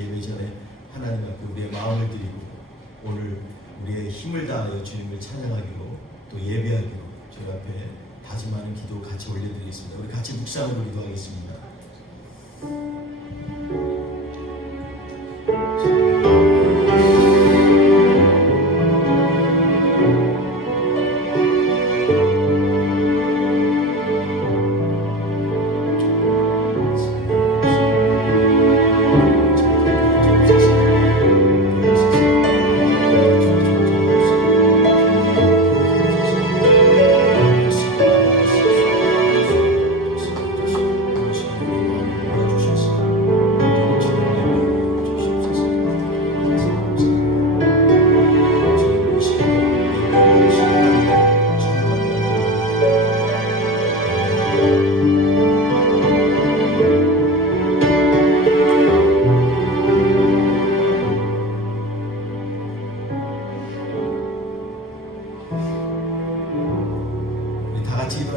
예배 전에 하나님 앞에 우리의 마음을 드리고 오늘 우리의 힘을 다하여 주님을 찬양하기로 또 예배하기로 주님 앞에 다짐하는 기도 같이 올려드리겠습니다. 우리 같이 묵상으로 기도하겠습니다.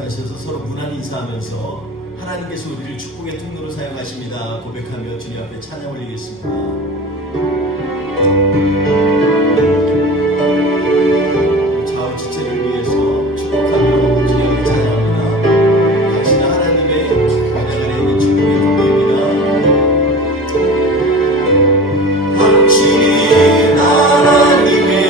일어나셔서 서로 문안 인사하면서 하나님께서 우리를 축복의 통로로 사용하십니다 고백하며 주님 앞에 찬양 올리겠습니다. 좌우 지체를 위해서 축복하며 주님 앞에 찬양합니다. 당신은 하나님의 언약 안에 있는 축복의 통로입니다. 당신은 하나님의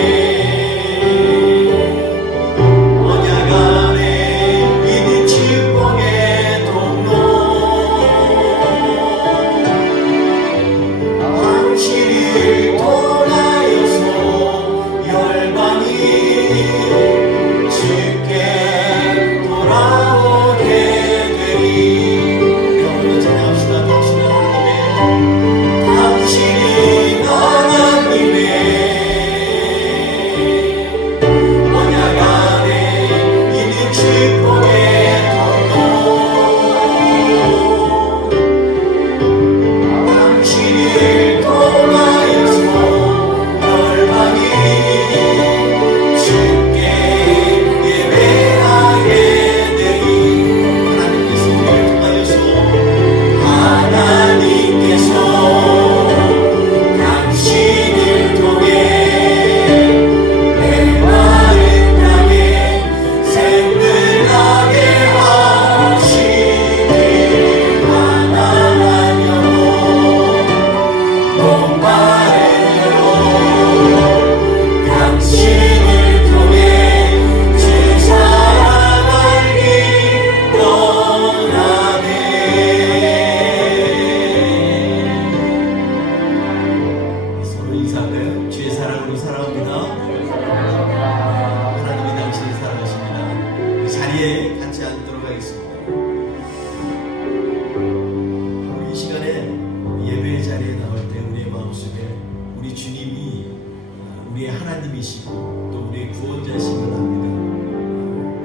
우리의 하나님이시고 또 우리의 구원자이심을 압니다.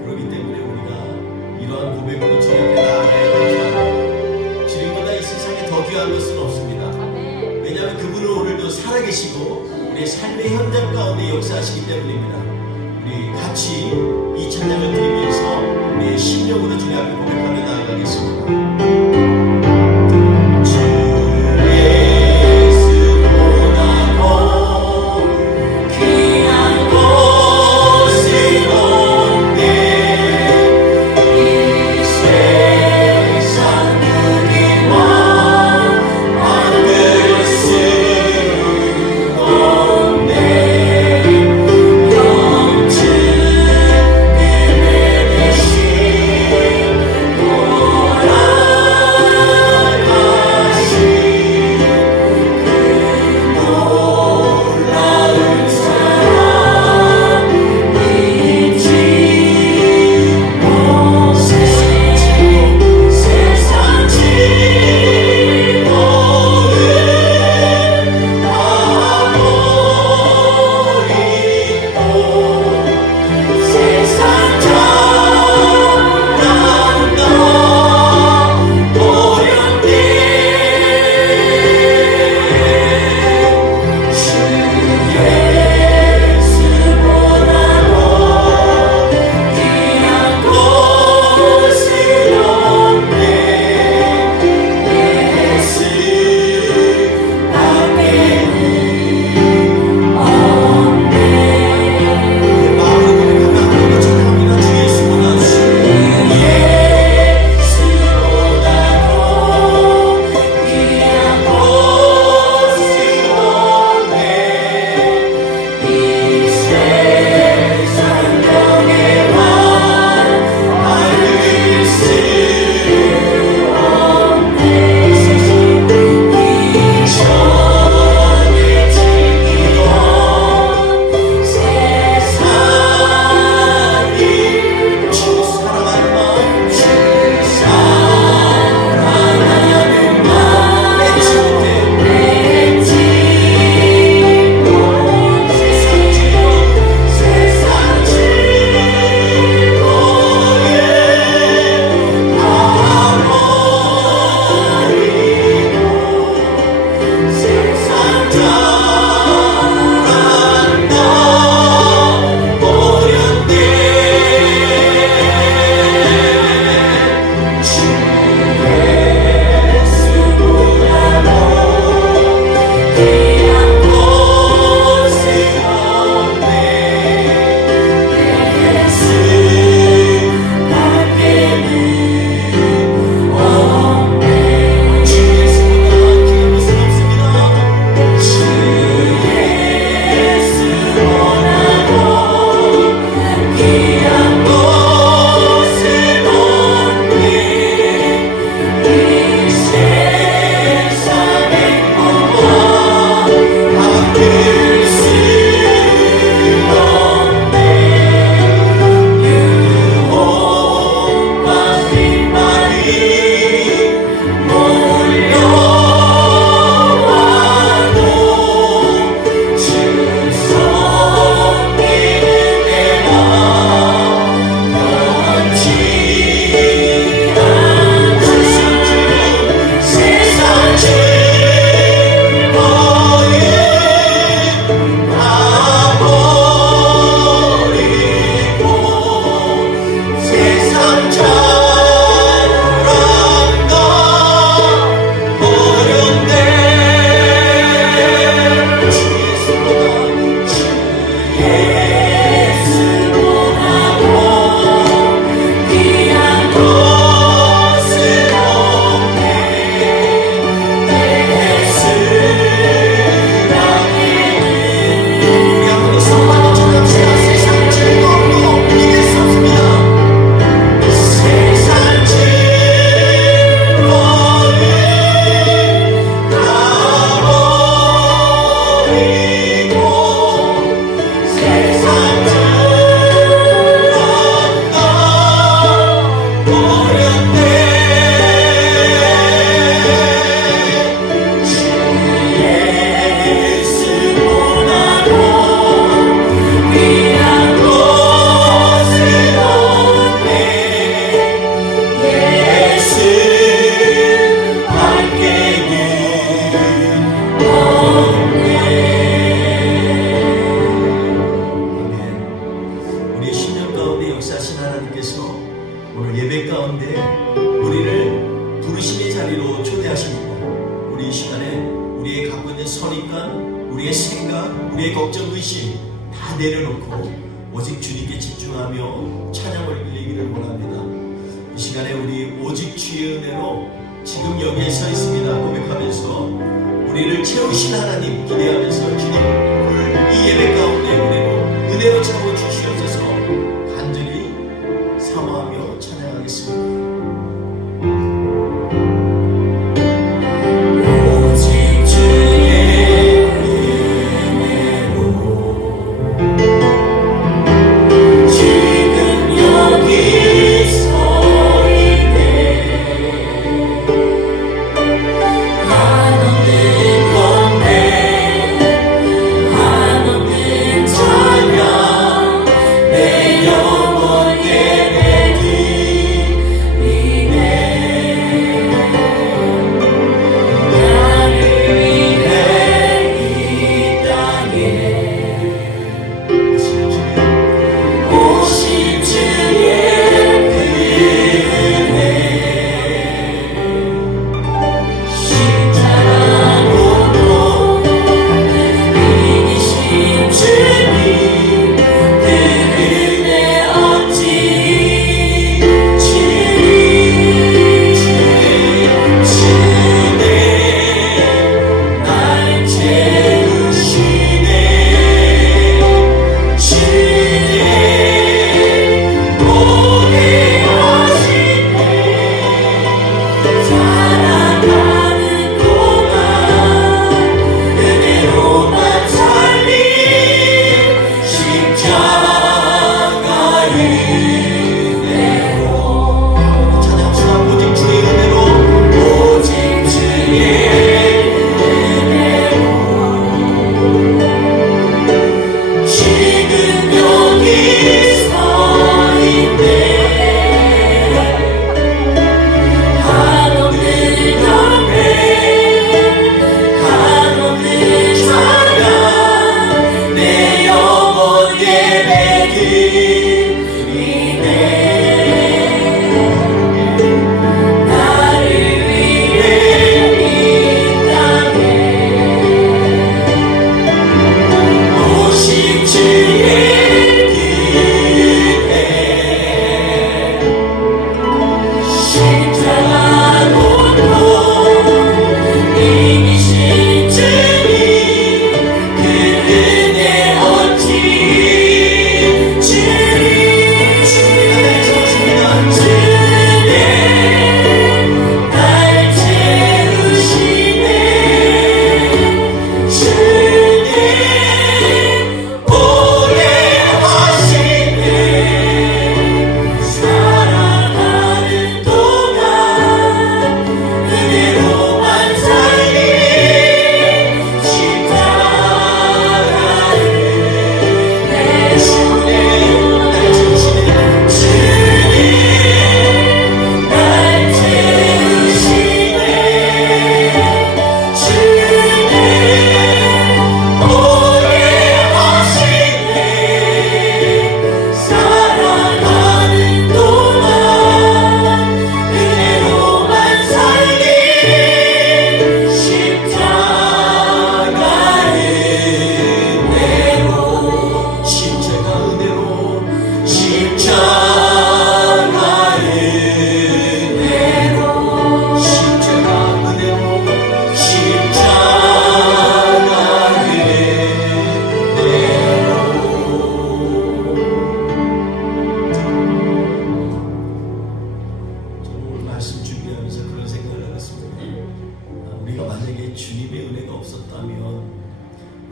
그렇기 때문에 우리가 이러한 고백으로 주님 앞에 나아가야 되지만 주님보다 이 세상에 더 귀한 것은 없습니다. 왜냐하면 그분은 오늘도 살아계시고 우리의 삶의 현장 가운데 역사하시기 때문입니다. 우리 같이 이 찬양을 드리면서 우리의 심령으로 주님 앞에 고백하며 나아가겠습니다. Oh 우리의 생각, 우리의 걱정, 의심 다 내려놓고 오직 주님께 집중하며 찬양을 빌리기를 원합니다. 이 시간에 우리 오직 주의 은혜로 지금 여기에 서 있습니다 고백하면서 우리를 채우신 하나님 기대하면서 주님 오늘 이 예배 가운데 우리로 은혜로 채워 주시옵소서 간절히 사모하며 찬양하겠습니다. 한없는 찬양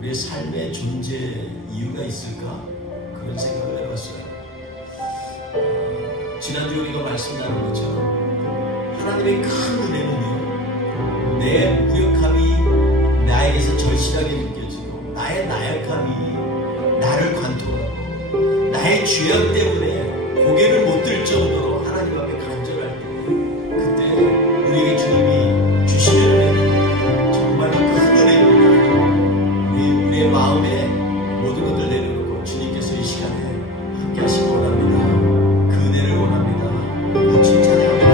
우리의 삶의 존재 이유가 있을까? 그런 생각을 해봤어요. 지난주 우리가 말씀 나눈 것처럼 하나님의 큰 은혜는요, 내 무력함이 나에게서 절실하게 느껴지고 나의 나약함이 나를 관통하고 나의 죄악 때문에 고개를 못 들 정도로 하나님 앞에 간절할 때, 그때 우리에게 주님이 주시는 은혜는 정말로 큰 은혜입니다. 우리의 마음에 모든 것들 내려놓고 주님께서 이 시간에 함께 하시기 원합니다. 그 은혜를 원합니다. 같이 찬양합니다.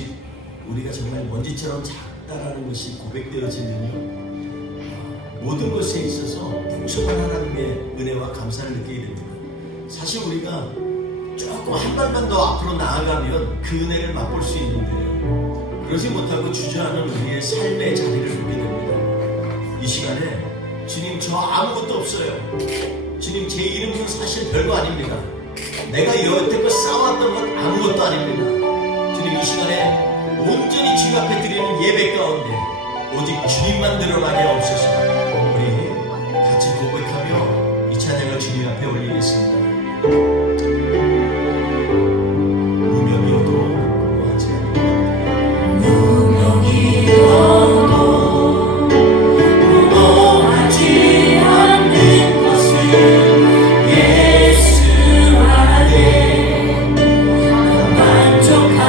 오직 우리가 정말 먼지처럼 작다라는 것이 고백되어지면요, 모든 것에 있어서 풍성한 하나님의 은혜와 감사를 느끼게 됩니다. 사실 우리가 조금 한 발만 더 앞으로 나아가면 그 은혜를 맛볼 수 있는데 그러지 못하고 주저하는 우리의 삶의 자리를 보게 됩니다. 이 시간에 주님, 저 아무것도 없어요. 주님, 제 이름은 사실 별거 아닙니다. 내가 여태껏 쌓아왔던 건 아무것도 아닙니다. 주님, 이 시간에 온전히 주님 앞에 드리는 예배 가운데 오직 주님만 드러나게 하옵소서. 우리 같이 고백하며 이 찬양을 주님 앞에 올리겠습니다. 무명이어도 공허하지 않는 무명이어도 공허하지 않는 것은 예수 안에 만족함이라.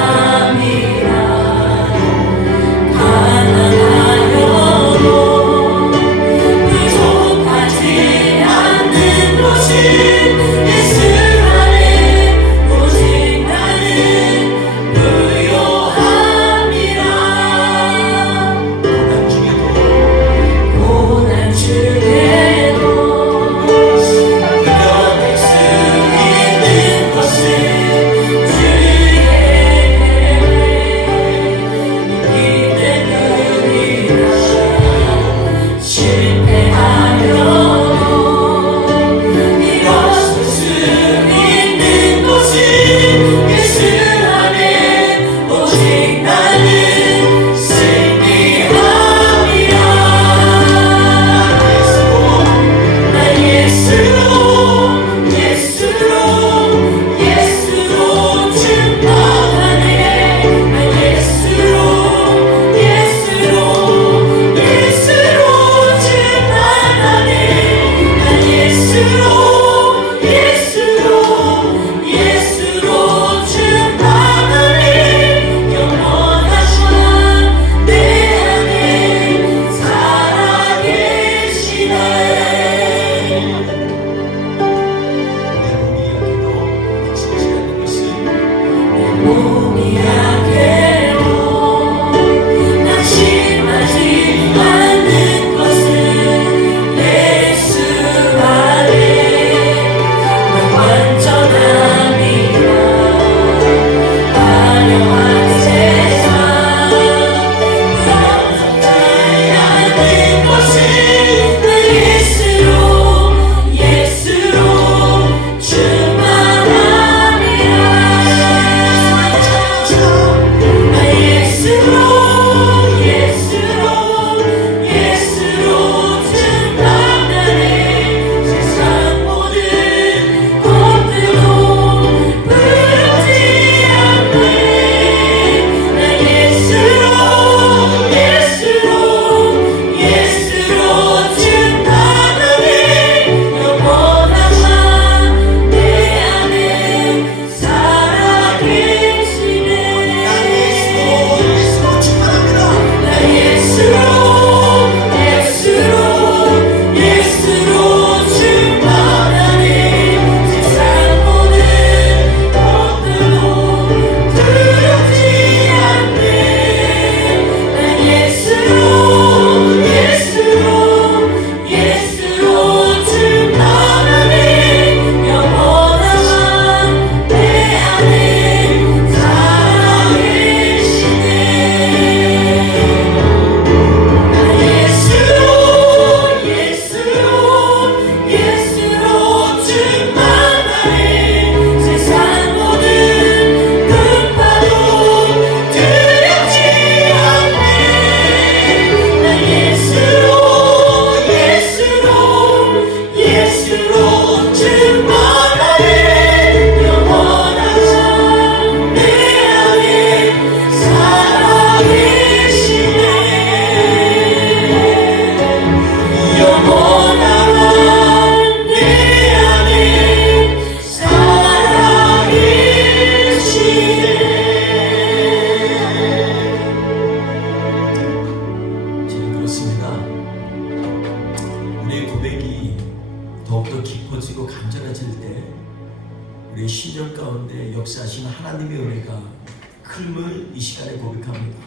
클림을 이 시간에 고백합니다.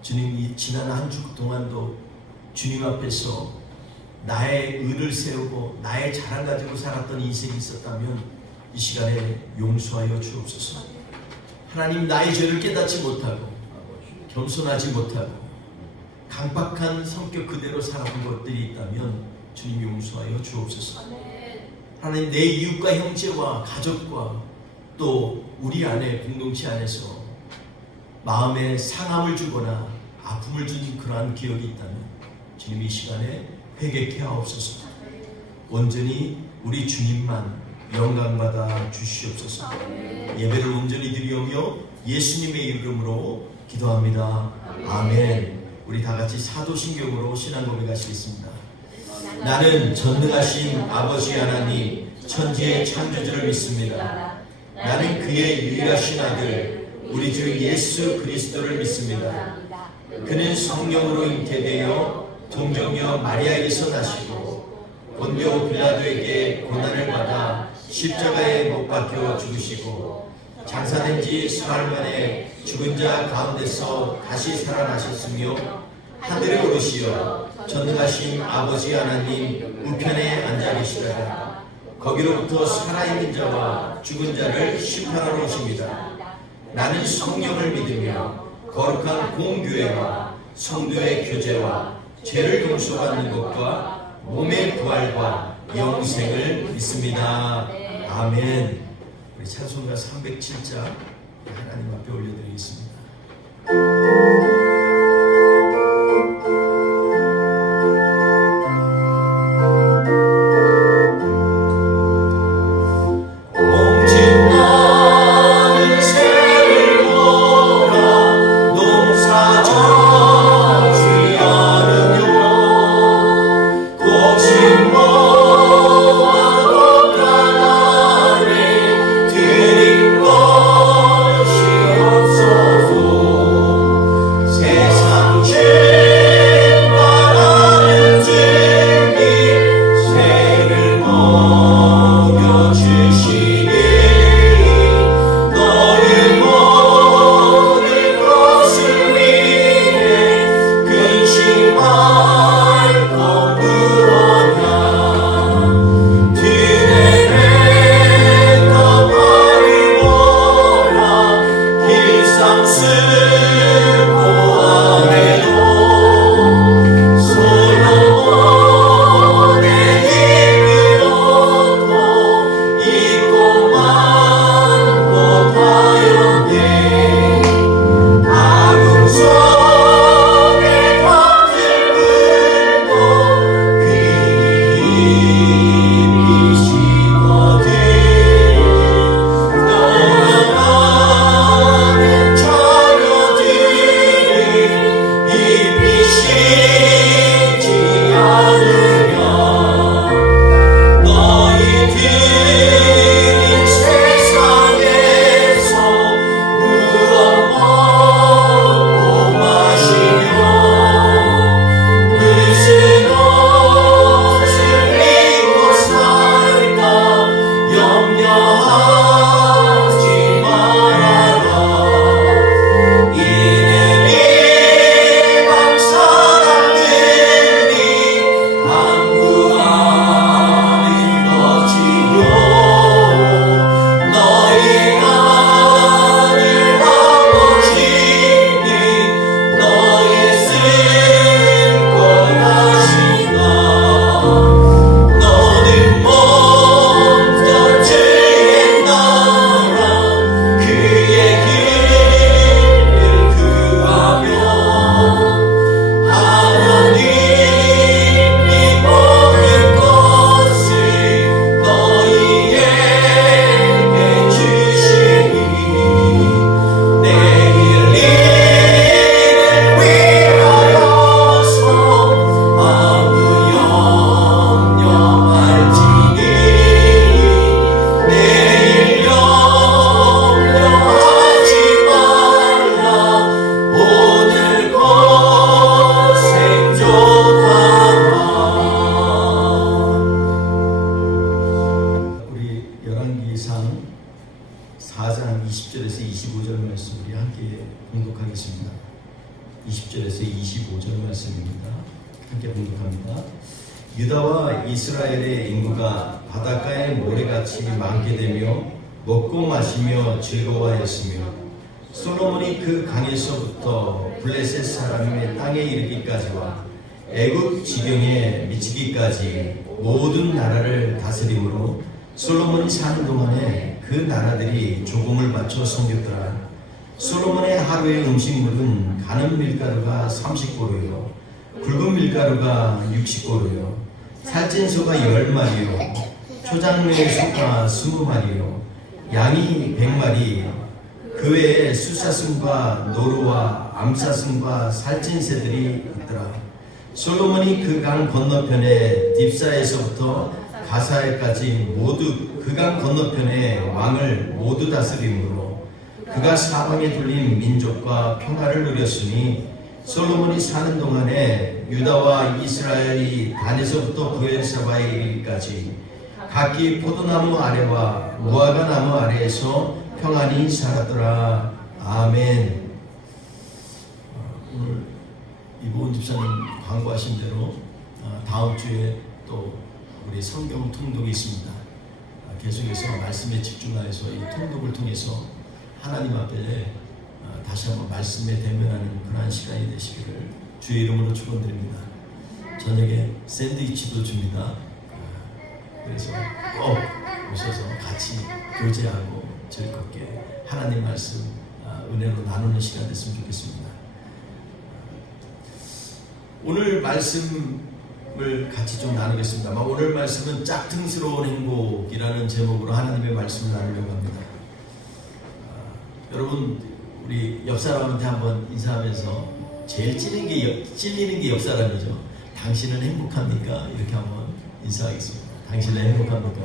주님, 이 지난 한 주 동안도 주님 앞에서 나의 의를 세우고 나의 자랑 가지고 살았던 인생이 있었다면 이 시간에 용서하여 주옵소서. 하나님, 나의 죄를 깨닫지 못하고 겸손하지 못하고 강박한 성격 그대로 살아온 것들이 있다면 주님 용서하여 주옵소서. 하나님, 내 이웃과 형제와 가족과 또 우리 안에 공동체 안에서 마음에 상함을 주거나 아픔을 준 그러한 기억이 있다면 주님 이 시간에 회개케 하옵소서. 온전히 우리 주님만 영광받아 주시옵소서. 예배를 온전히 드리오며 예수님의 이름으로 기도합니다. 아멘. 우리 다 같이 사도신경으로 신앙 고백하시겠습니다. 나는 전능하신 아버지 하나님 천지의 창조주를 믿습니다. 나는 그의 유일하신 아들 우리 주 예수 그리스도를 믿습니다. 그는 성령으로 잉태되어 동정녀 마리아에게서 나시고 본디오 빌라도에게 고난을 받아 십자가에 못 박혀 죽으시고 장사된 지 사흘 만에 죽은 자 가운데서 다시 살아나셨으며 하늘에 오르시어 전능하신 아버지 하나님 우편에 앉아 계시다가 거기로부터 살아있는 자와 죽은 자를 심판하러 오십니다. 나는 성령을 믿으며 거룩한 공교회와 성도의 교제와 죄를 용서받는 것과 몸의 부활과 영생을 믿습니다. 아멘. 우리 찬송가 307자 하나님 앞에 올려드리겠습니다. 20절에서 25절 말씀입니다. 함께 봉독합니다. 유다와 이스라엘의 인구가 바닷가의 모래같이 많게 되며 먹고 마시며 즐거워하였으며 솔로몬이 그 강에서부터 블레셋 사람의 땅에 이르기까지와 애굽 지경에 미치기까지 모든 나라를 다스림으로 솔로몬이 사는 동안에 그 나라들이 조공을 바쳐 섬겼더라. 솔로몬의 하루의 음식물은 가는 밀가루가 30고루요 굵은 밀가루가 60고루요 살찐 소가 10마리요 초장류의 소가 20마리요 양이 100마리 그 외에 숫사슴과 노루와 암사슴과 살찐 새들이 있더라. 솔로몬이 그 강 건너편에 딥사에서부터 가사에까지 모두 그 강 건너편의 왕을 모두 다스림으로 그가 사방에 둘린 민족과 평화를 누렸으니 솔로몬이 사는 동안에 유다와 이스라엘이 단에서부터 브엘사바에 이르기까지 각기 포도나무 아래와 무화과 나무 아래에서 평안히 살았더라. 아멘. 오늘 이보은 집사님 광고하신 대로 다음 주에 또 우리 성경 통독이 있습니다. 계속해서 말씀에 집중하여서 이 통독을 통해서 하나님 앞에 다시 한번 말씀에 대면하는 그러한 시간이 되시기를 주의 이름으로 축원드립니다. 저녁에 샌드위치도 줍니다. 그래서 꼭 오셔서 같이 교제하고 즐겁게 하나님 말씀 은혜로 나누는 시간 됐으면 좋겠습니다. 오늘 말씀을 같이 좀 나누겠습니다. 오늘 말씀은 짝퉁스러운 행복이라는 제목으로 하나님의 말씀을 나누려고 합니다. 여러분 우리 옆 사람한테 한번 인사하면서 제일 찔리는 게 옆 사람이죠. 당신은 행복합니까? 이렇게 한번 인사하겠습니다. 당신은 행복합니까?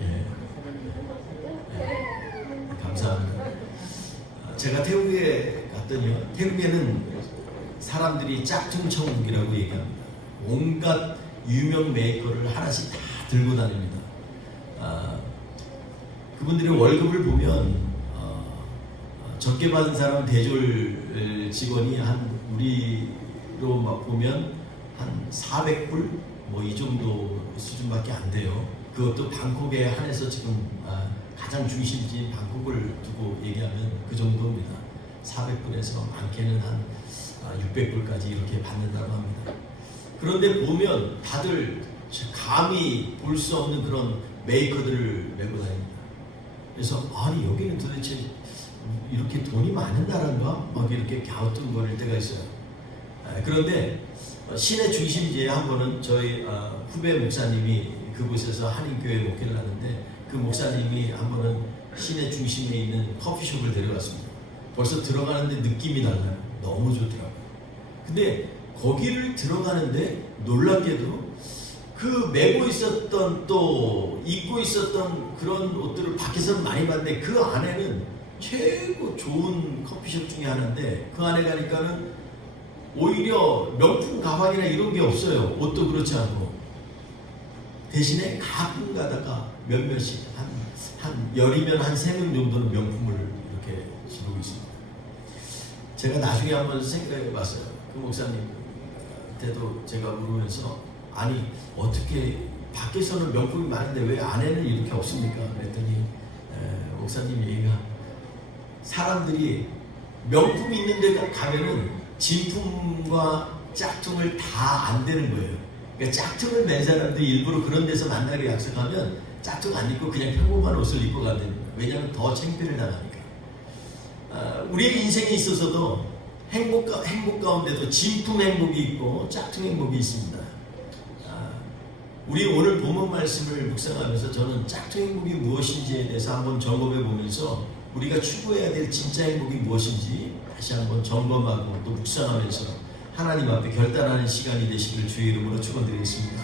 예. 감사합니다. 제가 태국에 갔더니요. 태국에는 사람들이 짝퉁 천국이라고 얘기합니다. 온갖 유명 메이커를 하나씩 다 들고 다닙니다. 그분들의 월급을 보면 적게 받은 사람은 대졸 직원이 한 우리로 막 보면 한 400불 뭐 이 정도 수준밖에 안 돼요. 그것도 방콕에 한해서 지금 가장 중심지인 방콕을 두고 얘기하면 그 정도입니다. 400불에서 많게는 한 600불까지 이렇게 받는다고 합니다. 그런데 보면 다들 감히 볼 수 없는 그런 메이커들을 메고 다닙니다. 그래서 아니 여기는 도대체 이렇게 돈이 많은 나라인가? 막 이렇게 갸우뚱거릴 때가 있어요. 그런데 시내 중심지에 한 번은 저희 후배 목사님이 그곳에서 한인교회 목회를 하는데 그 목사님이 한 번은 시내 중심에 있는 커피숍을 데려갔습니다. 벌써 들어가는데 느낌이 달라요. 너무 좋더라고요. 근데 거기를 들어가는데 놀랍게도 그 메고 있었던 또 입고 있었던 그런 옷들을 밖에서는 많이 봤는데 그 안에는 최고 좋은 커피숍 중에 하나인데 그 안에 가니까는 오히려 명품 가방이나 이런 게 없어요. 옷도 그렇지 않고 대신에 가끔 가다가 몇몇씩 한 열이면 한 3명 정도는 명품을 이렇게 지르고 있습니다. 제가 나중에 한번 생각해 봤어요. 그 목사님한테도 제가 물으면서 아니 어떻게 밖에서는 명품이 많은데 왜 안에는 이렇게 없습니까? 그랬더니 목사님 얘기가 사람들이 명품 있는 데 가면은 진품과 짝퉁을 다 안 되는 거예요. 그러니까 짝퉁을 맨 사람들이 일부러 그런 데서 만나게 약속하면 짝퉁 안 입고 그냥 평범한 옷을 입고 가는 거예요. 왜냐하면 더 창피를 당하니까. 우리의 인생에 있어서도 행복 가운데도 진품 행복이 있고 짝퉁 행복이 있습니다. 우리 오늘 본문 말씀을 묵상하면서 저는 짝퉁 행복이 무엇인지에 대해서 한번 점검해 보면서 우리가 추구해야 될 진짜 행복이 무엇인지 다시 한번 점검하고 또 묵상하면서 하나님 앞에 결단하는 시간이 되시길 주의 이름으로 축원드리겠습니다.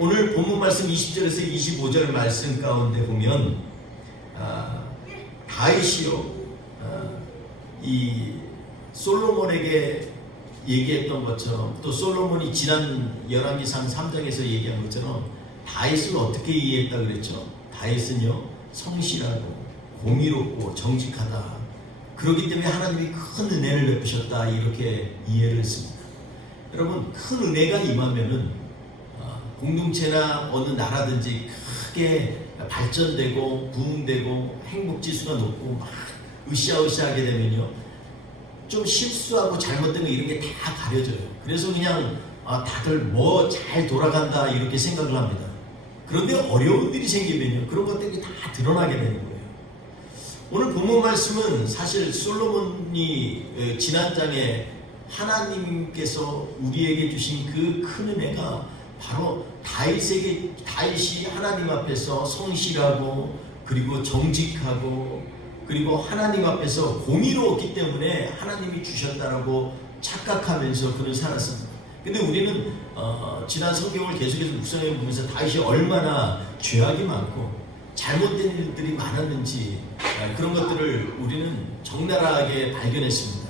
오늘 본문 말씀 20절에서 25절 말씀 가운데 보면 다윗이요 이 솔로몬에게 얘기했던 것처럼 또 솔로몬이 지난 열왕기상 3장에서 얘기한 것처럼 다윗을 어떻게 이해했다 그랬죠? 다윗은요 성실하고 공의롭고 정직하다 그렇기 때문에 하나님이 큰 은혜를 베푸셨다 이렇게 이해를 했습니다. 여러분, 큰 은혜가 임하면은 공동체나 어느 나라든지 크게 발전되고 부흥되고 행복지수가 높고 막 으쌰으쌰하게 되면요, 좀 실수하고 잘못된 거 이런 게 다 가려져요. 그래서 그냥 다들 뭐 잘 돌아간다 이렇게 생각을 합니다. 그런데 어려운 일이 생기면요, 그런 것들이 다 드러나게 되는 거예요. 오늘 본문 말씀은 사실 솔로몬이 지난 장에 하나님께서 우리에게 주신 그 큰 은혜가 바로 다윗이 하나님 앞에서 성실하고 그리고 정직하고 그리고 하나님 앞에서 공의로웠기 때문에 하나님이 주셨다라고 착각하면서 그는 살았습니다. 근데 우리는 지난 성경을 계속해서 묵상해 보면서 다윗이 얼마나 죄악이 많고 잘못된 일들이 많았는지 그런 것들을 우리는 적나라하게 발견했습니다.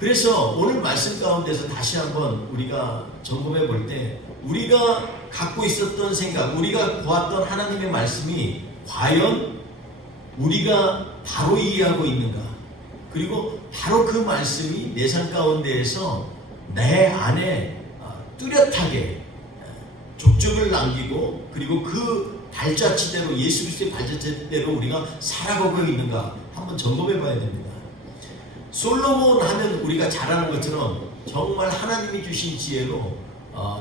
그래서 오늘 말씀 가운데서 다시 한번 우리가 점검해 볼 때 우리가 갖고 있었던 생각, 우리가 보았던 하나님의 말씀이 과연 우리가 바로 이해하고 있는가, 그리고 바로 그 말씀이 내 삶 가운데에서 내 안에 뚜렷하게 족적을 남기고 그리고 그 발자취대로 예수 그리스도의 발자취대로 우리가 살아가고 있는가 한번 점검해 봐야 됩니다. 솔로몬 하면 우리가 잘 아는 것처럼 정말 하나님이 주신 지혜로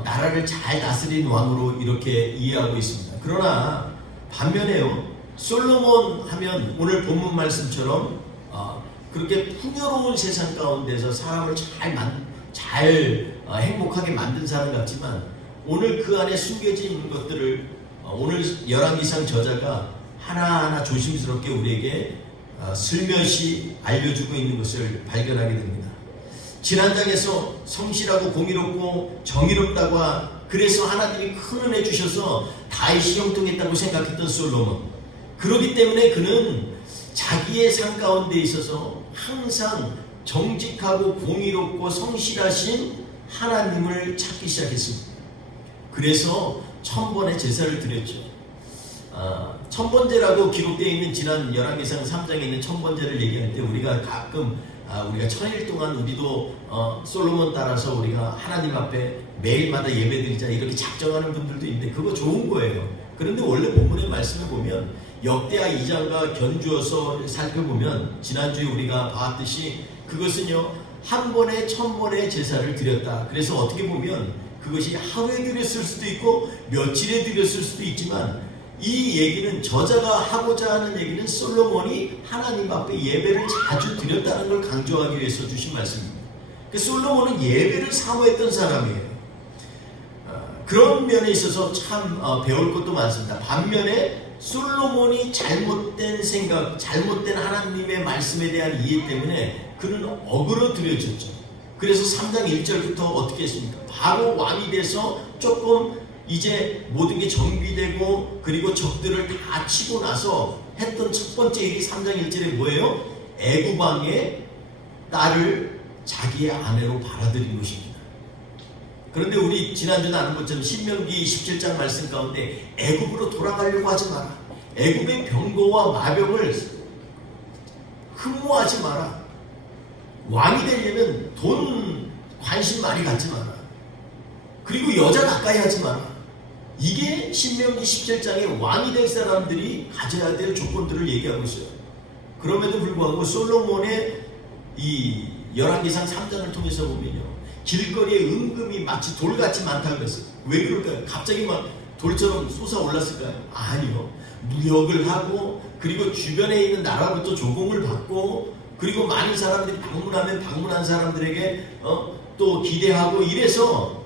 나라를 잘 다스린 왕으로 이렇게 이해하고 있습니다. 그러나 반면에요, 솔로몬 하면 오늘 본문 말씀처럼 그렇게 풍요로운 세상 가운데서 사람을 잘 행복하게 만든 사람 같지만 오늘 그 안에 숨겨져 있는 것들을 오늘 열왕기상 저자가 하나하나 조심스럽게 우리에게 슬며시 알려주고 있는 것을 발견하게 됩니다. 지난 장에서 성실하고 공의롭고 정의롭다고 그래서 하나님이 큰 은혜 주셔서 다윗이 형통했다고 생각했던 솔로몬, 그렇기 때문에 그는 자기의 삶 가운데 있어서 항상 정직하고 공의롭고 성실하신 하나님을 찾기 시작했습니다. 그래서 1000번의 제사를 드렸죠. 천번제라고 기록되어 있는 지난 열왕기상 3장에 있는 천번제를 얘기할 때 우리가 가끔 우리가 1000일 동안 우리도 솔로몬 따라서 우리가 하나님 앞에 매일마다 예배드리자 이렇게 작정하는 분들도 있는데 그거 좋은 거예요. 그런데 원래 본문의 말씀을 보면 역대하 2장과 견주어서 살펴보면 지난주에 우리가 봤듯이 그것은요 한 번에 1000번의 제사를 드렸다. 그래서 어떻게 보면 그것이 하루에 드렸을 수도 있고 며칠에 드렸을 수도 있지만 이 얘기는 저자가 하고자 하는 얘기는 솔로몬이 하나님 앞에 예배를 자주 드렸다는 걸 강조하기 위해서 주신 말씀입니다. 솔로몬은 예배를 사모했던 사람이에요. 그런 면에 있어서 참 배울 것도 많습니다. 반면에 솔로몬이 잘못된 생각, 잘못된 하나님의 말씀에 대한 이해 때문에 그는 어그러들여졌죠. 그래서 3장 1절부터 어떻게 했습니까? 바로 왕이 돼서 조금 이제 모든 게 정비되고 그리고 적들을 다 치고 나서 했던 첫 번째 일이 3장 1절에 뭐예요? 애굽 왕의 딸을 자기의 아내로 받아들인 것입니다. 그런데 우리 지난주에 나눈 것처럼 신명기 17장 말씀 가운데 애굽으로 돌아가려고 하지 마라. 애굽의 병거와 마병을 흠모하지 마라. 왕이 되려면 돈 관심 많이 갖지 마라. 그리고 여자 가까이 하지 마라. 이게 신명기 17장에 왕이 될 사람들이 가져야 될 조건들을 얘기하고 있어요. 그럼에도 불구하고 솔로몬의 이 열왕기상 3장을 통해서 보면요, 길거리에 은금이 마치 돌같이 많다고 했어요. 왜 그럴까요? 갑자기 막 돌처럼 솟아올랐을까요? 아니요. 무역을 하고 그리고 주변에 있는 나라부터 조공을 받고 그리고 많은 사람들이 방문하면 방문한 사람들에게 또 기대하고 이래서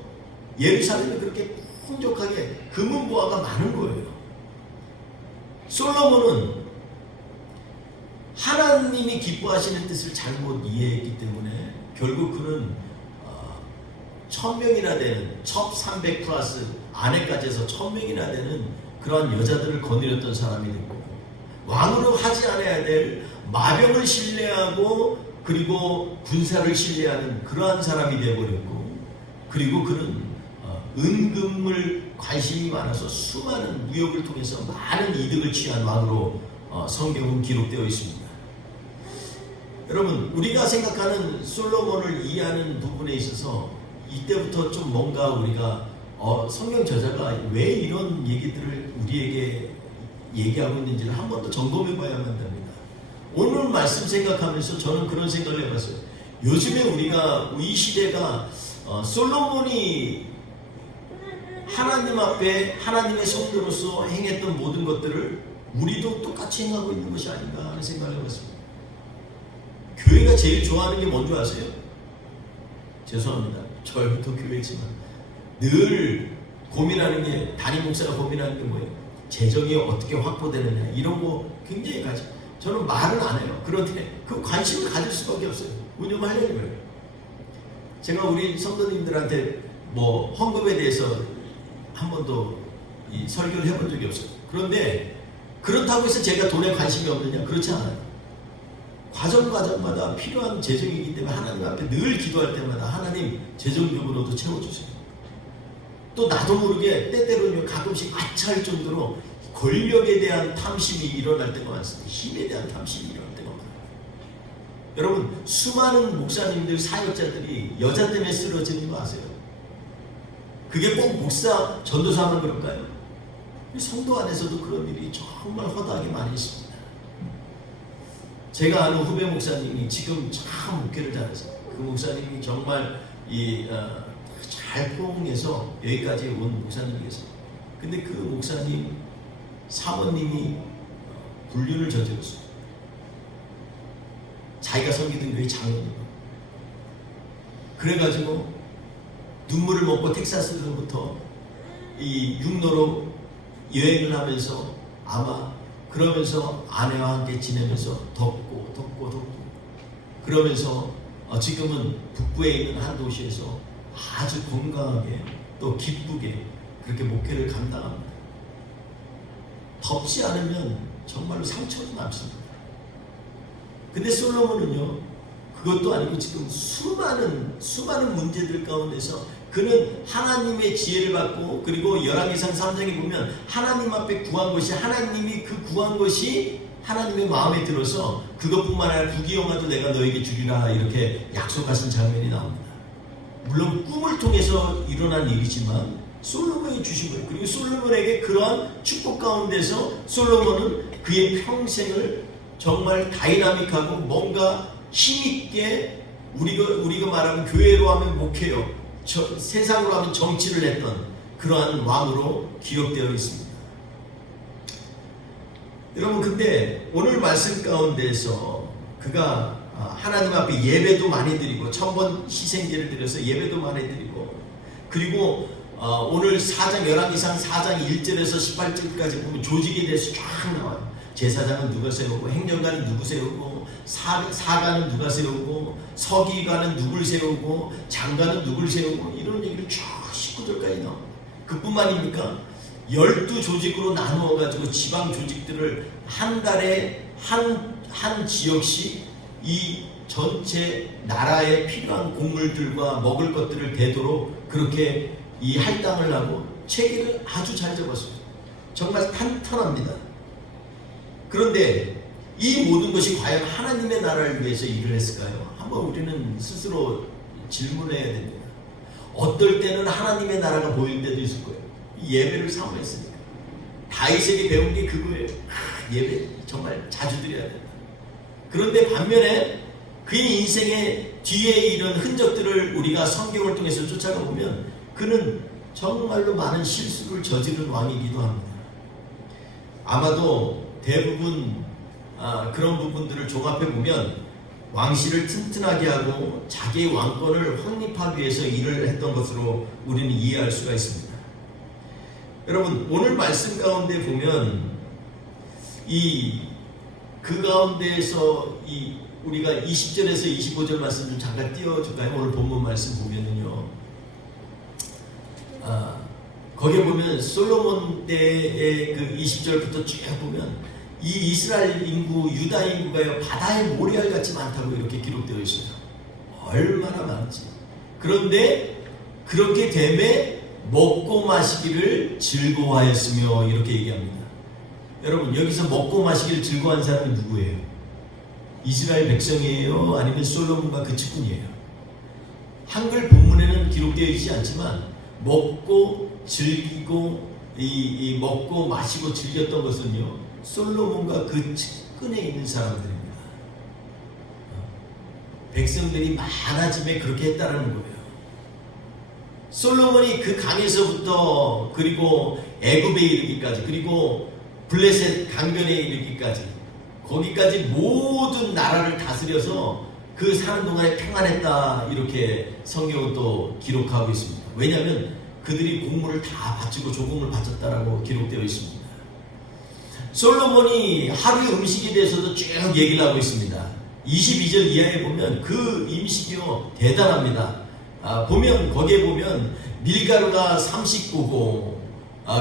예루살렘이 그렇게 풍족하게 금은보화가 많은 거예요. 솔로몬은 하나님이 기뻐하시는 뜻을 잘못 이해했기 때문에 결국 그는 1000명이나 되는 첩 300 플러스 아내까지 해서 1000명이나 되는 그러한 여자들을 거느렸던 사람이 되고 왕으로 하지 않아야 될 마병을 신뢰하고 그리고 군사를 신뢰하는 그러한 사람이 되어버렸고 그리고 그는 은금을 관심이 많아서 수많은 무역을 통해서 많은 이득을 취한 왕으로 성경은 기록되어 있습니다. 여러분, 우리가 생각하는 솔로몬을 이해하는 부분에 있어서 이때부터 좀 뭔가 우리가 성경 저자가 왜 이런 얘기들을 우리에게 얘기하고 있는지를 한 번 더 점검해 봐야만 됩니다. 오늘 말씀 생각하면서 저는 그런 생각을 해봤어요. 요즘에 우리가 이 시대가 솔로몬이 하나님 앞에 하나님의 성도로서 행했던 모든 것들을 우리도 똑같이 행하고 있는 것이 아닌가 하는 생각을 해봤습니다. 교회가 제일 좋아하는 게 뭔지 아세요? 죄송합니다. 저부터 교회지만 늘 고민하는 게, 담임 목사가 고민하는 게 뭐예요? 재정이 어떻게 확보되느냐, 이런 거 굉장히 저는 말은 안 해요. 그런데 그 관심을 가질 수밖에 없어요. 운영하려는 거예요. 제가 우리 성도님들한테 뭐 헌금에 대해서 한 번도 설교를 해본 적이 없어요. 그런데 그렇다고 해서 제가 돈에 관심이 없느냐? 그렇지 않아요. 과정마다 필요한 재정이기 때문에 하나님 앞에 늘 기도할 때마다 하나님 재정적으로도 채워주세요. 또 나도 모르게 때때로는 가끔씩 아차할 정도로 권력에 대한 탐심이 일어날 때가 많습니다. 힘에 대한 탐심이 일어날 때가 많아요. 여러분, 수많은 목사님들, 사역자들이 여자 때문에 쓰러지는 거 아세요? 그게 꼭 목사, 전도사만 그럴까요? 성도 안에서도 그런 일이 정말 허다하게 많이 있습니다. 제가 아는 후배 목사님이 지금 참 목회를 잘해서, 그 목사님이 정말 잘 포옹해서 여기까지 온 목사님이 계세요. 근데 그 목사님 사모님이 불륜을 저질렀어요. 자기가 섬기던 교회 장로님. 그래가지고 눈물을 먹고 텍사스로부터 이 육로로 여행을 하면서 아마 그러면서 아내와 함께 지내면서 덥고 그러면서 지금은 북부에 있는 한 도시에서 아주 건강하게 또 기쁘게 그렇게 목회를 감당합니다. 덥지 않으면 정말로 상처가 남습니다. 근데 솔로몬은요, 그것도 아니고 지금 수많은 문제들 가운데서 그는 하나님의 지혜를 받고, 그리고 열왕기상 3장에 보면 하나님 앞에 구한 것이, 하나님이 그 구한 것이 하나님의 마음에 들어서 그것뿐만 아니라 부귀영화도 내가 너에게 주리라 이렇게 약속하신 장면이 나옵니다. 물론 꿈을 통해서 일어난 일이지만 솔로몬이 주신 거예요. 그리고 솔로몬에게 그러한 축복 가운데서 솔로몬은 그의 평생을 정말 다이나믹하고 뭔가 힘있게, 우리가 말하면 교회로 하면 목회요, 세상으로 하면 정치를 했던 그러한 왕으로 기억되어 있습니다. 여러분, 근데 오늘 말씀 가운데서 그가 하나님 앞에 예배도 많이 드리고, 천번 희생제를 드려서 예배도 많이 드리고, 그리고 오늘 4장, 열왕기상 4장 1절에서 18절까지 보면 조직에 대해서 쫙 나와요. 제사장은 누가 세우고, 행정관은 누구 세우고, 사관은 누가 세우고, 서기관은 누굴 세우고, 장관은 누굴 세우고, 이런 얘기를 쭉 19절까지 나옵니다. 그뿐만입니까? 12조직으로 나누어가지고 지방 조직들을 한 달에 한 지역씩 이 전체 나라에 필요한 곡물들과 먹을 것들을 되도록 그렇게 이 할당을 하고 체계를 아주 잘 잡았어요. 정말 탄탄합니다. 그런데 이 모든 것이 과연 하나님의 나라를 위해서 일을 했을까요? 한번 우리는 스스로 질문해야 됩니다. 어떨 때는 하나님의 나라가 보일 때도 있을 거예요. 예배를 사모했으니까. 다윗에게 배운 게 그거예요. 예배 정말 자주 드려야 된다. 그런데 반면에 그의 인생의 뒤에 이런 흔적들을 우리가 성경을 통해서 쫓아가 보면 그는 정말로 많은 실수를 저지른 왕이기도 합니다. 아마도 대부분 그런 부분들을 종합해 보면 왕실을 튼튼하게 하고 자기의 왕권을 확립하기 위해서 일을 했던 것으로 우리는 이해할 수가 있습니다. 여러분, 오늘 말씀 가운데 보면 그 가운데에서 우리가 20절에서 25절 말씀 좀 잠깐 띄워줄까요? 오늘 본문 말씀 보면은요, 거기에 보면 솔로몬 때의 그 20절부터 쭉 보면 이 이스라엘 인구, 유다 인구가요, 바다의 모래알 같이 많다고 이렇게 기록되어 있어요. 얼마나 많지. 그런데 그렇게 되매 먹고 마시기를 즐거워하였으며 이렇게 얘기합니다. 여러분, 여기서 먹고 마시기를 즐거워한 사람이 누구예요? 이스라엘 백성이에요? 아니면 솔로몬과 그 측근이에요? 한글 본문에는 기록되어 있지 않지만 먹고 즐기고 먹고 마시고 즐겼던 것은요, 솔로몬과 그 측근에 있는 사람들입니다. 백성들이 많아짐에 그렇게 했다는 거예요. 솔로몬이 그 강에서부터 그리고 애굽에 이르기까지 그리고 블레셋 강변에 이르기까지 거기까지 모든 나라를 다스려서 그 사는 동안에 평안했다, 이렇게 성경은 또 기록하고 있습니다. 왜냐하면 그들이 공물을 다 바치고 조공을 바쳤다라고 기록되어 있습니다. 솔로몬이 하루의 음식에 대해서도 쭉 얘기를 하고 있습니다. 22절 이하에 보면 그 음식이요 대단합니다. 보면 거기에 보면 밀가루가 39고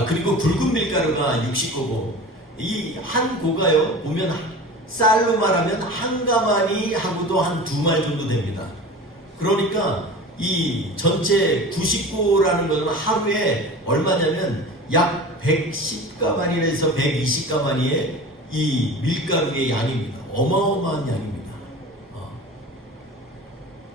그리고 붉은 밀가루가 69고, 이 한 고가요 보면 쌀로 말하면 한 가마니 하고도 한 2말 정도 됩니다. 그러니까 이 전체 90고라는 것은 하루에 얼마냐면 약 110가마니에서 120가마니의 이 밀가루의 양입니다. 어마어마한 양입니다.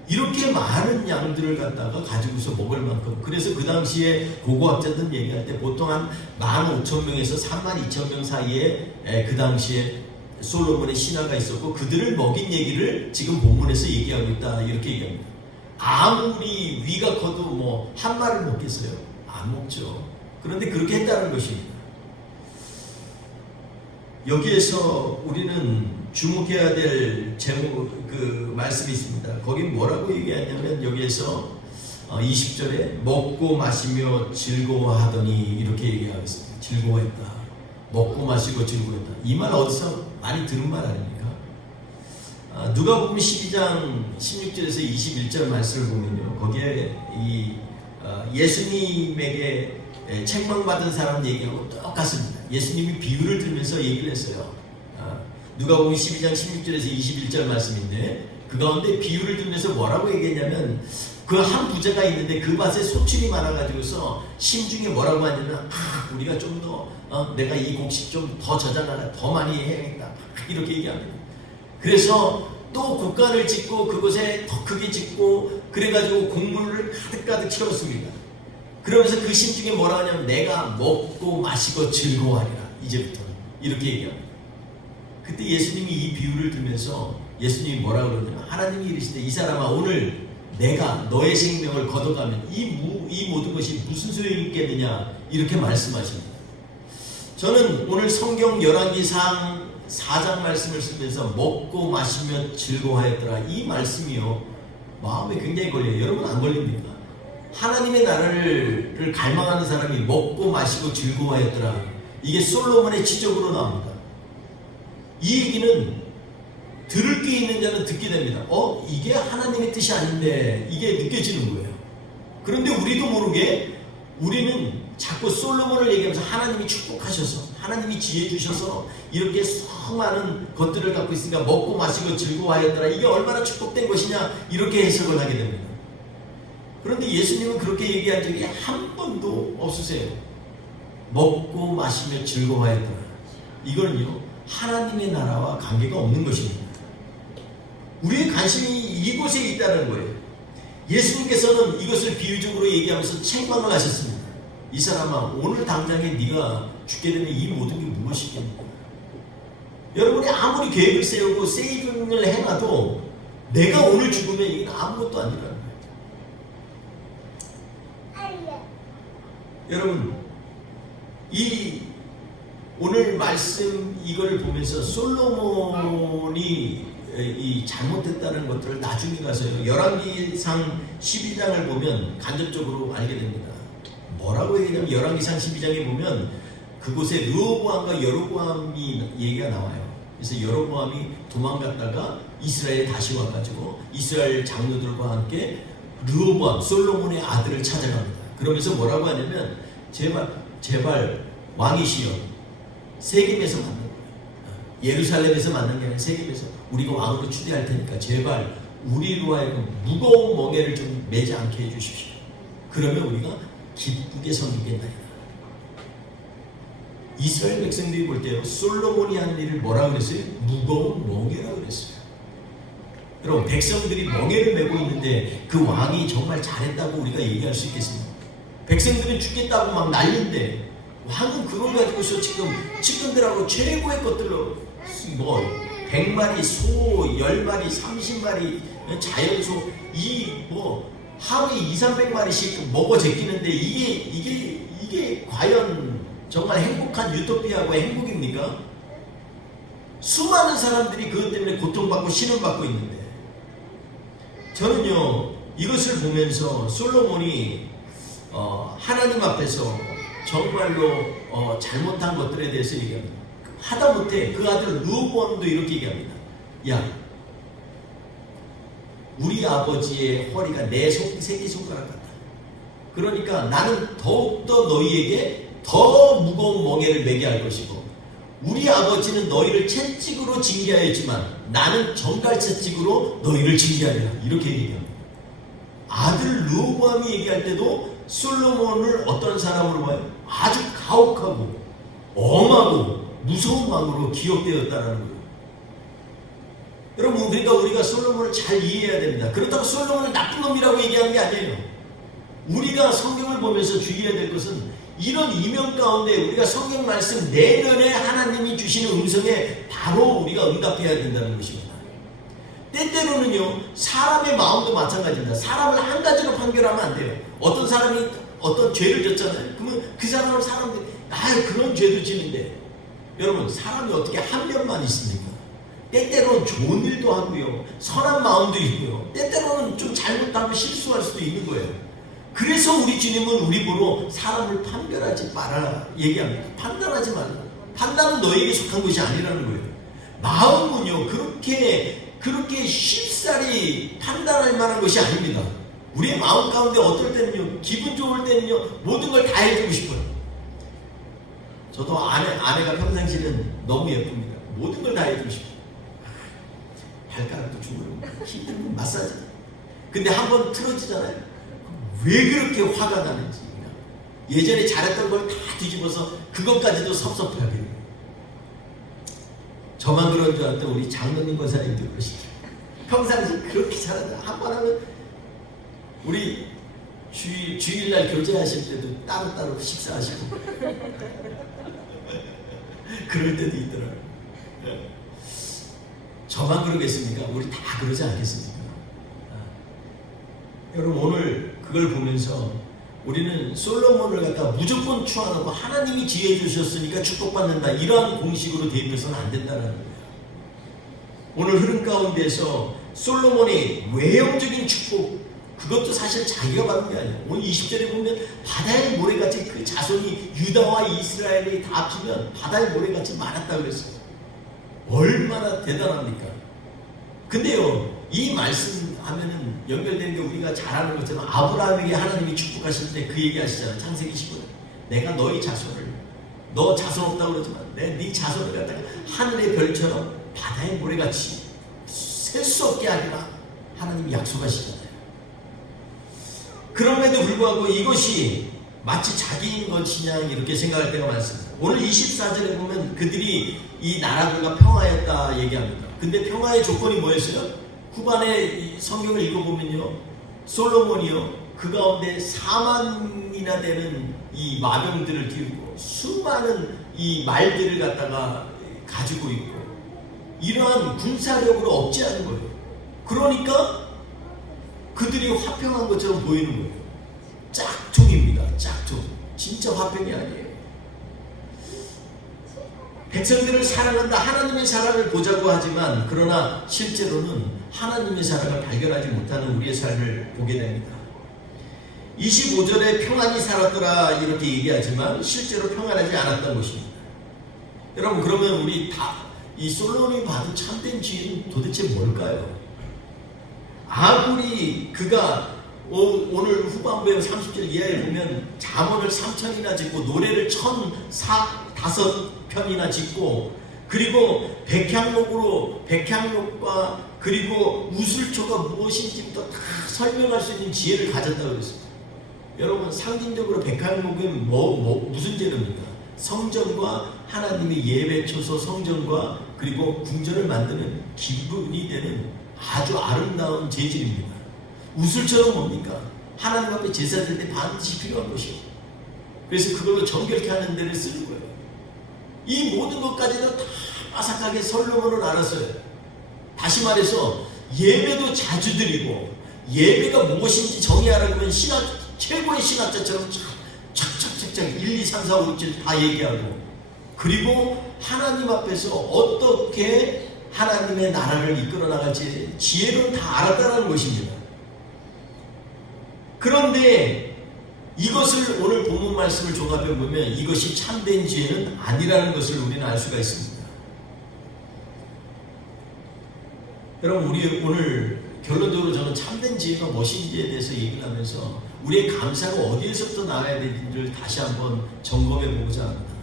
이렇게 많은 양들을 갖다가 가지고서 먹을 만큼, 그래서 그 당시에 고고학자들 얘기할 때 보통 한 15,000명에서 32,000명 사이에 그 당시에 솔로몬의 신하가 있었고, 그들을 먹인 얘기를 지금 본문에서 얘기하고 있다, 이렇게 얘기합니다. 아무리 위가 커도 뭐 한 마리를 먹겠어요? 안 먹죠. 그런데 그렇게 했다는 것입니다. 여기에서 우리는 주목해야 될 제목, 그 말씀이 있습니다. 거기 뭐라고 얘기하냐면 여기에서 20절에 먹고 마시며 즐거워하더니 이렇게 얘기하고 있습니다. 즐거워했다. 먹고 마시고 즐거워했다. 이 말 어디서 많이 들은 말 아닙니까? 누가복음 12장 16절에서 21절 말씀을 보면요, 거기에 이 예수님에게 책망받은 사람 얘기하고 똑같습니다. 예수님이 비유를 들면서 얘기를 했어요. 누가복음 12장 16절에서 21절 말씀인데, 그 가운데 비유를 들면서 뭐라고 얘기했냐면, 그 한 부자가 있는데 그 밭에 소출이 많아가지고서 심중에 뭐라고 하냐면, 우리가 좀 더 내가 이 곡식 좀 더 저장하라, 더 많이 해야겠다, 이렇게 얘기합니다. 그래서 또 곡간을 짓고 그곳에 더 크게 짓고 그래가지고 곡물을 가득가득 채웠습니다. 그러면서 그 심중에 뭐라 하냐면, 내가 먹고 마시고 즐거워하리라, 이제부터는, 이렇게 얘기합니다. 그때 예수님이 이 비유를 들면서 예수님이 뭐라고 그러냐면, 하나님이 이르시되 이 사람아, 오늘 내가 너의 생명을 걷어가면 이 모든 것이 무슨 소용이 있겠느냐, 이렇게 말씀하십니다. 저는 오늘 성경 열왕기상 4장 말씀을 쓰면서 먹고 마시며 즐거워하였더라, 이 말씀이요 마음에 굉장히 걸려요. 여러분 안 걸립니까? 하나님의 나라를 갈망하는 사람이 먹고 마시고 즐거워하였더라, 이게 솔로몬의 지적으로 나옵니다. 이 얘기는 들을 게 있는 자는 듣게 됩니다. 이게 하나님의 뜻이 아닌데, 이게 느껴지는 거예요. 그런데 우리도 모르게 우리는 자꾸 솔로몬을 얘기하면서 하나님이 축복하셔서, 하나님이 지혜 주셔서 이렇게 수많은 것들을 갖고 있으니까 먹고 마시고 즐거워하였더라, 이게 얼마나 축복된 것이냐, 이렇게 해석을 하게 됩니다. 그런데 예수님은 그렇게 얘기한 적이 한 번도 없으세요. 먹고 마시며 즐거워하였더라, 이거는요 하나님의 나라와 관계가 없는 것입니다. 우리의 관심이 이곳에 있다는 거예요. 예수님께서는 이것을 비유적으로 얘기하면서 책망을 하셨습니다. 이 사람아, 오늘 당장에 네가 죽게 되면 이 모든 게 무엇이겠느냐. 여러분이 아무리 계획을 세우고 세이빙을 해놔도 내가 오늘 죽으면 이건 아무것도 아니라는 거예요. 여러분, 이 오늘 말씀 이거를 보면서 솔로몬이 이 잘못했다는 것들을 나중에 가서요, 열왕기상 12장을 보면 간접적으로 알게 됩니다. 뭐라고 얘기하냐면, 열왕기상 12장에 보면 그곳에 르호보암과 여로보암이 얘기가 나와요. 그래서 여로보암이 도망갔다가 이스라엘에 다시 와가지고 이스라엘 장로들과 함께 르호보암, 솔로몬의 아들을 찾아갑니다. 그러면서 뭐라고 하냐면, 제발 왕이시여, 세겜에서 만난 거예요. 예루살렘에서 만난 게 아니라 세겜에서 우리가 왕으로 추대할 테니까 제발 우리로 하여금 무거운 멍에를 좀 매지 않게 해주십시오. 그러면 우리가 기쁘게 섬기겠나이다. 이스라엘 백성들이 볼 때요, 솔로몬이 한 일을 뭐라고 그랬어요? 무거운 멍에라고 그랬어요. 여러분, 백성들이 멍에를 메고 있는데 그 왕이 정말 잘했다고 우리가 얘기할 수 있겠습니까? 백성들은 죽겠다고 막 난리인데 왕은 그걸 가지고서 지금 측근들하고 최고의 것들로 뭐 100마리 소, 10마리, 30마리 자연소 이 뭐 하루에 200~300마리씩 먹어 제끼는데 이게 과연 정말 행복한 유토피아고 행복입니까? 수많은 사람들이 그것 때문에 고통받고 신음받고 있는데, 저는요 이것을 보면서 솔로몬이 하나님 앞에서 정말로 잘못한 것들에 대해서 얘기합니다. 하다못해 그 아들 르호보암도 이렇게 얘기합니다. 야, 우리 아버지의 허리가 내 새끼손가락 같다. 그러니까 나는 더욱더 너희에게 더 무거운 멍에를 매게 할 것이고, 우리 아버지는 너희를 채찍으로 징계하였지만 나는 정갈 채찍으로 너희를 징계하리라. 이렇게 얘기합니다. 아들 르호보암이 얘기할 때도 솔로몬을 어떤 사람으로 봐요? 아주 가혹하고 엄하고 무서운 마음으로 기억되었다는 거예요. 여러분, 그러니까 우리가 솔로몬을 잘 이해해야 됩니다. 그렇다고 솔로몬을 나쁜 놈이라고 얘기하는 게 아니에요. 우리가 성경을 보면서 주의해야 될 것은 이런 이면 가운데 우리가 성경 말씀 내면에 하나님이 주시는 음성에 바로 우리가 응답해야 된다는 것입니다. 때때로는요, 사람의 마음도 마찬가지입니다. 사람을 한 가지로 판결하면 안 돼요. 어떤 사람이 어떤 죄를 졌잖아요. 그러면 그 사람들이 그런 죄도 지는데, 여러분, 사람이 어떻게 한 면만 있습니까? 때때로는 좋은 일도 하고요, 선한 마음도 있고요, 때때로는 좀 잘못하면 실수할 수도 있는 거예요. 그래서 우리 주님은 우리 보러 사람을 판별하지 마라 얘기합니다. 판단하지 말라. 판단은 너에게 속한 것이 아니라는 거예요. 마음은요 그렇게 쉽사리 판단할 만한 것이 아닙니다. 우리의 마음 가운데 어떨 때는요, 기분 좋을 때는요, 모든 걸 다 해주고 싶어요. 저도 아내가 평상시는 너무 예쁩니다. 모든 걸 다 해주고 싶어요. 발가락도 주고 힘들면 마사지. 근데 한번 틀어지잖아요. 왜 그렇게 화가 나는지, 예전에 잘했던 걸 다 뒤집어서 그것까지도 섭섭하게. 저만 그런 줄 알았더니 우리 장로님 권사님도 그러시더라고요. 평상시 그렇게 잘하다 한 번 하면, 우리 주일날 교제하실 때도 따로따로 식사하시고 그럴 때도 있더라고요. 저만 그러겠습니까? 우리 다 그러지 않겠습니까? 여러분, 오늘 그걸 보면서 우리는 솔로몬을 갖다 무조건 추앙하고 하나님이 지혜 주셨으니까 축복받는다, 이러한 공식으로 대입해서는 안 된다는 거예요. 오늘 흐름 가운데서 솔로몬이 외형적인 축복, 그것도 사실 자기가 받은 게 아니에요. 오늘 20절에 보면 바다의 모래같이 그 자손이 유다와 이스라엘이 다 합치면 바다의 모래같이 많았다고 그랬어요. 얼마나 대단합니까? 근데요, 이 말씀 하면은 연결되는 게 우리가 잘 아는 것처럼 아브라함에게 하나님이 축복하실 때 그 얘기 하시잖아요. 창세기 15절. 내가 너희 자손을, 너 자손 없다고 그러지만 내가 네 자손을 갖다가 하늘의 별처럼 바다의 모래같이 셀 수 없게 하리라 하나님이 약속하시잖아요. 그럼에도 불구하고 이것이 마치 자기인 것이냐 이렇게 생각할 때가 많습니다. 오늘 24절에 보면 그들이 이 나라들과 평화였다 얘기합니다. 근데 평화의 조건이 뭐였어요? 후반에 성경을 읽어보면요, 솔로몬이요 그 가운데 4만이나 되는 이 마병들을 키우고 수많은 이 말들을 갖다가 가지고 있고, 이러한 군사력으로 억제하는 거예요. 그러니까 그들이 화평한 것처럼 보이는 거예요. 짝퉁입니다. 짝퉁. 진짜 화평이 아니에요. 백성들을 사랑한다, 하나님의 사랑을 보자고 하지만, 그러나 실제로는 하나님의 사랑을 발견하지 못하는 우리의 삶을 보게 됩니다. 25절에 평안히 살았더라 이렇게 얘기하지만 실제로 평안하지 않았던 것입니다. 여러분, 그러면 우리 다 이 솔로몬이 봐도 참된 지혜는 도대체 뭘까요? 아무리 그가 오늘 후반부에 30절 이하에 보면 잠언을 3천이나 짓고 노래를 1005편이나 짓고, 그리고 백향록과 그리고 우슬초가 무엇인지부터 다 설명할 수 있는 지혜를 가졌다고 그랬습니다. 여러분, 상징적으로 백향록은 무슨 재료입니까? 성전과 하나님의 예배 초소 성전과 그리고 궁전을 만드는 기본이 되는 아주 아름다운 재질입니다. 우슬처럼 뭡니까? 하나님 앞에 제사 드릴 때 반드시 필요한 것이에요. 그래서 그걸로 정결케 하는 데를 쓰는 거예요. 이 모든 것까지도 다 빠삭하게 솔로몬은 알았어요. 다시 말해서 예배도 자주 드리고 예배가 무엇인지 정의하라고 하면 최고의 신학자처럼 착착착착 1, 2, 3, 4, 5, 6, 7 다 얘기하고, 그리고 하나님 앞에서 어떻게 하나님의 나라를 이끌어 나갈지 지혜는 다 알았다는 것입니다. 그런데 이것을 오늘 본문 말씀을 종합해 보면 이것이 참된 지혜는 아니라는 것을 우리는 알 수가 있습니다. 여러분, 우리 오늘 결론적으로 저는 참된 지혜가 무엇인지에 대해서 얘기를 하면서 우리의 감사가 어디에서부터 나와야 되는지를 다시 한번 점검해 보고자 합니다.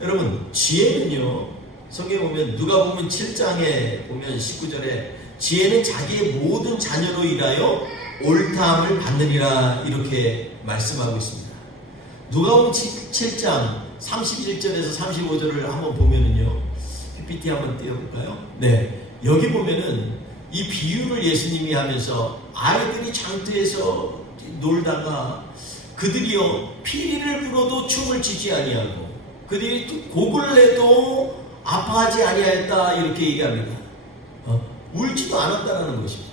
여러분, 지혜는요, 성경에 보면 누가복음 7장에 보면 19절에 지혜는 자기의 모든 자녀로 인하여 옳다함을 받느니라 이렇게 말씀하고 있습니다. 누가복음 7장 31절에서 35절을 한번 보면은요, PPT 한번 띄워볼까요? 네, 여기 보면은 이 비유를 예수님이 하면서 아이들이 장터에서 놀다가 그들이요 피리를 불어도 춤을 추지 아니하고 그들이 곡을 내도 아파하지 아니하였다 이렇게 얘기합니다. 울지도 않았다라는 것이죠.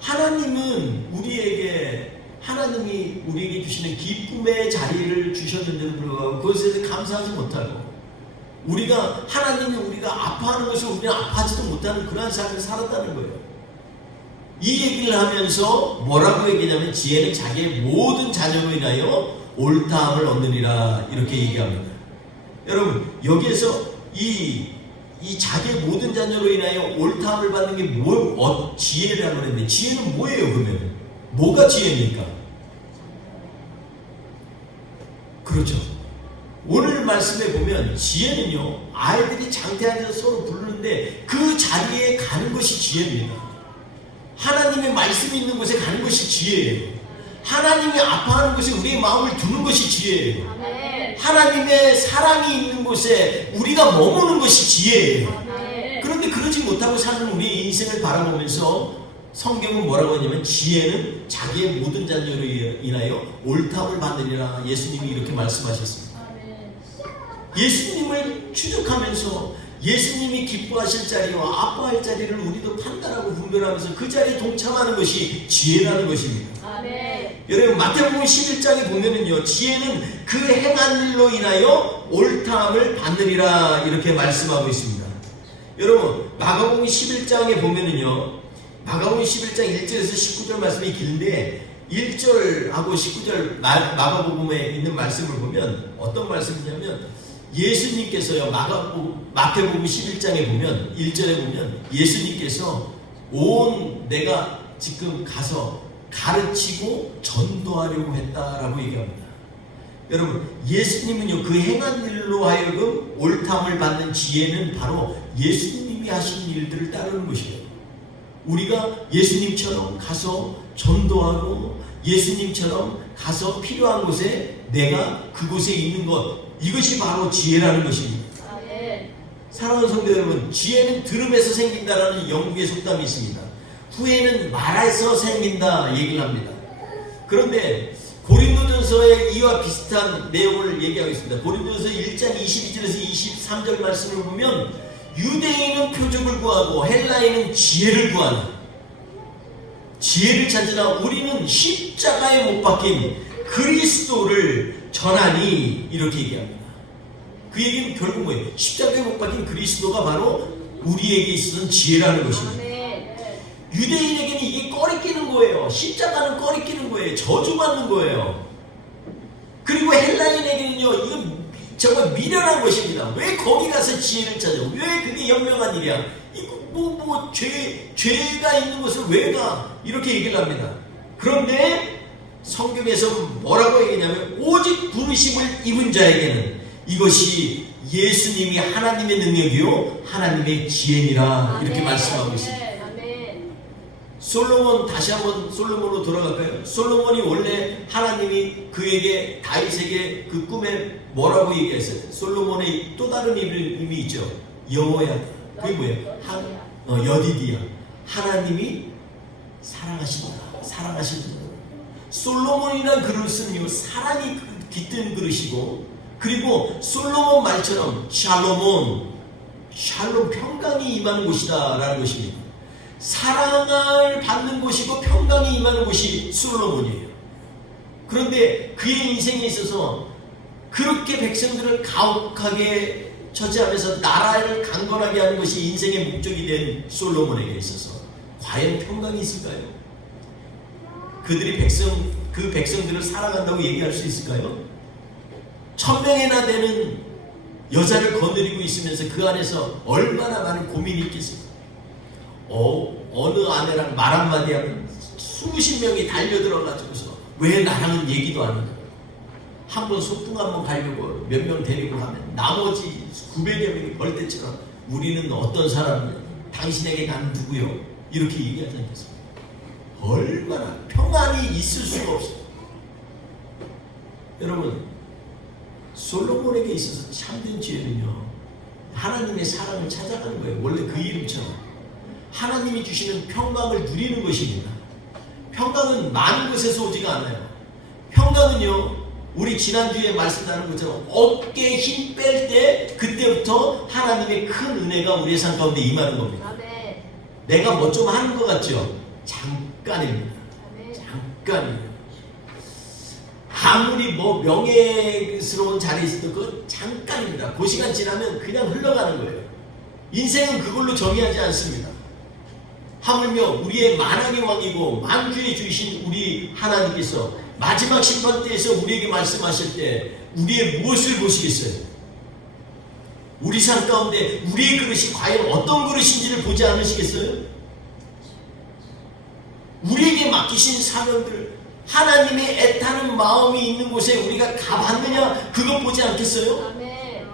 하나님이 우리에게 주시는 기쁨의 자리를 주셨는데도 불구하고 그것에 대해 감사하지 못하고, 우리가 아파하는 것을 우리는 아파하지도 못하는 그러한 삶을 살았다는 거예요. 이 얘기를 하면서 뭐라고 얘기냐면 지혜는 자기의 모든 자녀로 인하여 옳다함을 얻느니라 이렇게 얘기합니다. 여러분, 여기에서 이 자기의 모든 자녀로 인하여 옳다함을 받는 게 지혜라고 그랬는데, 지혜는 뭐예요? 그러면 뭐가 지혜입니까? 그렇죠. 오늘 말씀에 보면 지혜는요, 아이들이 장태 앉아서 서로 부르는데 그 자리에 가는 것이 지혜입니다. 하나님의 말씀이 있는 곳에 가는 것이 지혜예요. 하나님이 아파하는 곳에 우리의 마음을 두는 것이 지혜예요. 하나님의 사랑이 있는 곳에 우리가 머무는 것이 지혜예요. 그런데 그러지 못하고 사는 우리의 인생을 바라보면서 성경은 뭐라고 하냐면 지혜는 자기의 모든 자녀로 인하여 옳다함을 받으리라 예수님이 이렇게 말씀하셨습니다. 예수님을 추적하면서 예수님이 기뻐하실 자리와 아파할 자리를 우리도 판단하고 분별하면서 그 자리에 동참하는 것이 지혜라는 것입니다. 아멘. 여러분, 마태복음 11장에 보면은요, 지혜는 그 행한 일로 인하여 옳다함을 받느니라 이렇게 말씀하고 있습니다. 여러분, 마가복음 11장에 보면은요, 마가복음 11장 1절에서 19절 말씀이 긴데 1절하고 19절 마가복음에 있는 말씀을 보면 어떤 말씀이냐면, 예수님께서요, 마태복음 11장에 보면 1절에 보면 예수님께서 내가 지금 가서 가르치고 전도하려고 했다라고 얘기합니다. 여러분, 예수님은요, 그 행한 일로 하여금 옳다함을 받는 지혜는 바로 예수님이 하신 일들을 따르는 것이에요. 우리가 예수님처럼 가서 전도하고 예수님처럼 가서 필요한 곳에 내가 그곳에 있는 것, 이것이 바로 지혜라는 것입니다. 사랑하는 성도 여러분, 지혜는 들음에서 생긴다라는 영국의 속담이 있습니다. 후회는 말에서 생긴다 얘기를 합니다. 그런데 고린도전서의 이와 비슷한 내용을 얘기하고 있습니다. 고린도전서 1장 22절에서 23절 말씀을 보면 유대인은 표적을 구하고 헬라인은 지혜를 구하는, 지혜를 찾으나 우리는 십자가에 못 박힌 그리스도를 전하니 이렇게 얘기합니다. 그 얘기는 결국 뭐예요? 십자가에 못 박힌 그리스도가 바로 우리에게 있어서는 지혜라는 것입니다. 유대인에게는 이게 꺼리끼는 거예요. 십자가는 꺼리끼는 거예요. 저주받는 거예요. 그리고 헬라인에게는요, 이건 정말 미련한 것입니다. 왜 거기 가서 지혜를 찾아? 왜 그게 현명한 일이야? 이거 죄가 있는 것을 왜 가? 이렇게 얘기를 합니다. 그런데 성경에서 뭐라고 얘기냐면 오직 부르심을 입은 자에게는 이것이 예수님이 하나님의 능력이요 하나님의 지혜니라 이렇게 말씀하고 있습니다. 솔로몬, 다시 한번 솔로몬으로 돌아갈까요? 솔로몬이 원래 하나님이 그에게 다윗에게 그 꿈에 뭐라고 얘기했어요? 솔로몬의 또 다른 이름이 있죠. 여호야다. 그게 뭐예요? 여디디야. 하나님이 사랑하신 분. 솔로몬이란 그릇은요, 사랑이 깃든 그릇이고, 그리고 솔로몬 말처럼 샬롬 평강이 임하는 곳이다 라는 것입니다. 사랑을 받는 곳이고 평강이 임하는 곳이 솔로몬이에요. 그런데 그의 인생에 있어서 그렇게 백성들을 가혹하게 처치하면서 나라를 강건하게 하는 것이 인생의 목적이 된 솔로몬에게 있어서 과연 평강이 있을까요? 그들이 그 백성들을 사랑한다고 얘기할 수 있을까요? 1000명이나 되는 여자를 거느리고 있으면서 그 안에서 얼마나 많은 고민이 있겠어요. 어느 아내랑 말 한마디 하면 수십 명이 달려들어가지고서 왜 나랑은 얘기도 안 하냐. 한번 소풍 한번 가려고 몇 명 데리고 가면 나머지 900여 명이 벌떼처럼 우리는 어떤 사람이냐, 당신에게 나는 누구요, 이렇게 얘기하지 않겠습니까? 얼마나 평안이 있을 수가 없어요. 여러분, 솔로몬에게 있어서 참된 지혜는요, 하나님의 사랑을 찾아가는 거예요. 원래 그 이름처럼 하나님이 주시는 평강을 누리는 것입니다. 평강은 많은 곳에서 오지가 않아요. 평강은요, 우리 지난주에 말씀 나눈 것처럼 어깨에 힘 뺄 때 그때부터 하나님의 큰 은혜가 우리의 삶 가운데 임하는 겁니다. 네. 내가 뭐 좀 하는 것 같죠? 잠깐입니다. 잠깐이에요. 아무리 뭐 명예스러운 자리에 있어도 그건 잠깐입니다. 그 시간 지나면 그냥 흘러가는 거예요. 인생은 그걸로 정의하지 않습니다. 하물며 우리의 만왕의 왕이고 만주의 주이신 우리 하나님께서 마지막 심판 때에서 우리에게 말씀하실 때 우리의 무엇을 보시겠어요? 우리 삶 가운데 우리의 그릇이 과연 어떤 그릇인지를 보지 않으시겠어요? 우리에게 맡기신 사명들, 하나님의 애타는 마음이 있는 곳에 우리가 가봤느냐, 그것 보지 않겠어요? 아멘.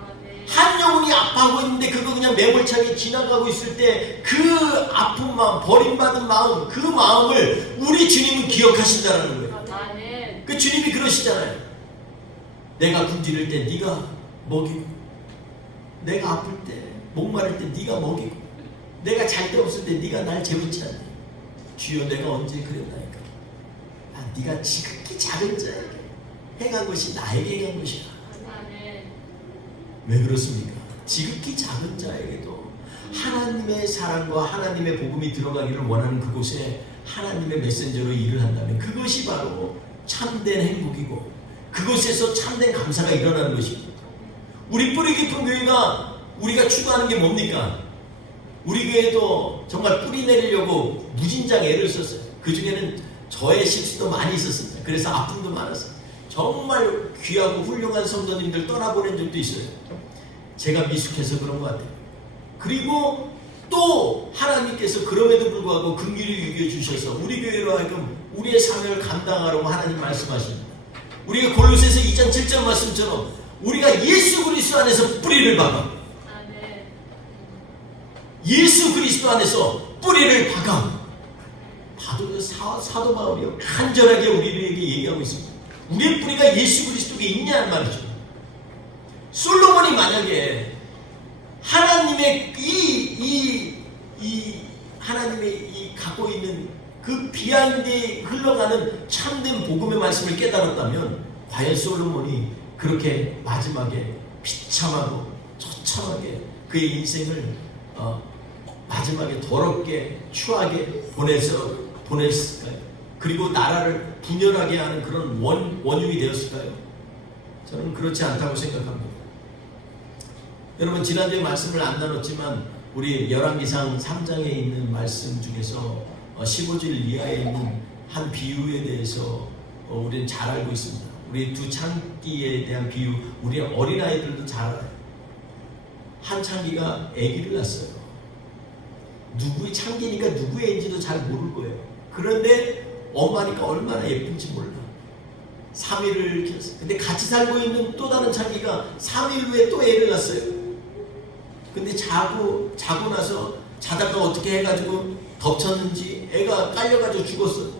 한 영혼이 아파하고 있는데 그거 그냥 매몰차게 지나가고 있을 때 그 아픈 마음, 버림받은 마음, 그 마음을 우리 주님은 기억하신다는 거예요. 아멘. 그 주님이 그러시잖아요. 내가 굶주릴 때 네가 먹이고, 내가 아플 때, 목마를 때 네가 먹이고, 내가 잘 데 없을 때 네가 날 재우지 않니? 주여, 내가 언제 그랬나이까? 네가 지극히 작은 자에게 행한 것이 나에게 행한 것이야. 아멘. 왜 그렇습니까? 지극히 작은 자에게도 하나님의 사랑과 하나님의 복음이 들어가기를 원하는 그곳에 하나님의 메신저로 일을 한다면 그것이 바로 참된 행복이고 그곳에서 참된 감사가 일어나는 것입니다. 우리 뿌리 깊은 교회가 우리가 추구하는 게 뭡니까? 우리 교회도 정말 뿌리 내리려고 무진장 애를 썼어요. 그 중에는 저의 실수도 많이 있었습니다. 그래서 아픔도 많았어요. 정말 귀하고 훌륭한 성도님들 떠나보낸 적도 있어요. 제가 미숙해서 그런 것 같아요. 그리고 또 하나님께서 그럼에도 불구하고 긍휼히 여겨주셔서 우리 교회로 하여금 우리의 사명을 감당하라고 하나님 말씀하십니다. 우리가 골로새서 2장 7절 말씀처럼 우리가 예수 그리스도 안에서 뿌리를 박아. 예수 그리스도 안에서 뿌리를 박아. 사도 바울이요, 간절하게 우리에게 얘기하고 있습니다. 우리의 뿌리가 예수 그리스도에 있냐는 말이죠. 솔로몬이 만약에 하나님의 하나님의 갖고 있는 그 비하인드에 흘러가는 참된 복음의 말씀을 깨달았다면 과연 솔로몬이 그렇게 마지막에 비참하고 처참하게 그의 인생을 마지막에 더럽게 추하게 보냈을까요? 그리고 나라를 분열하게 하는 그런 원흉이 되었을까요? 저는 그렇지 않다고 생각합니다. 여러분, 지난주에 말씀을 안 나눴지만 우리 열왕기상 3장에 있는 말씀 중에서 15절 이하에 있는 한 비유에 대해서 우리는 잘 알고 있습니다. 우리 두 창기에 대한 비유, 우리 어린아이들도 잘 알아요. 한 창기가 아기를 낳았어요. 누구의 창기니까 누구의 애인지도 잘 모를 거예요. 그런데 엄마니까 얼마나 예쁜지 몰라. 3일을 키웠어요. 근데 같이 살고 있는 또 다른 창기가 3일 후에 또 애를 낳았어요. 근데 자고 나서 자다가 어떻게 해가지고 덮쳤는지 애가 깔려가지고 죽었어요.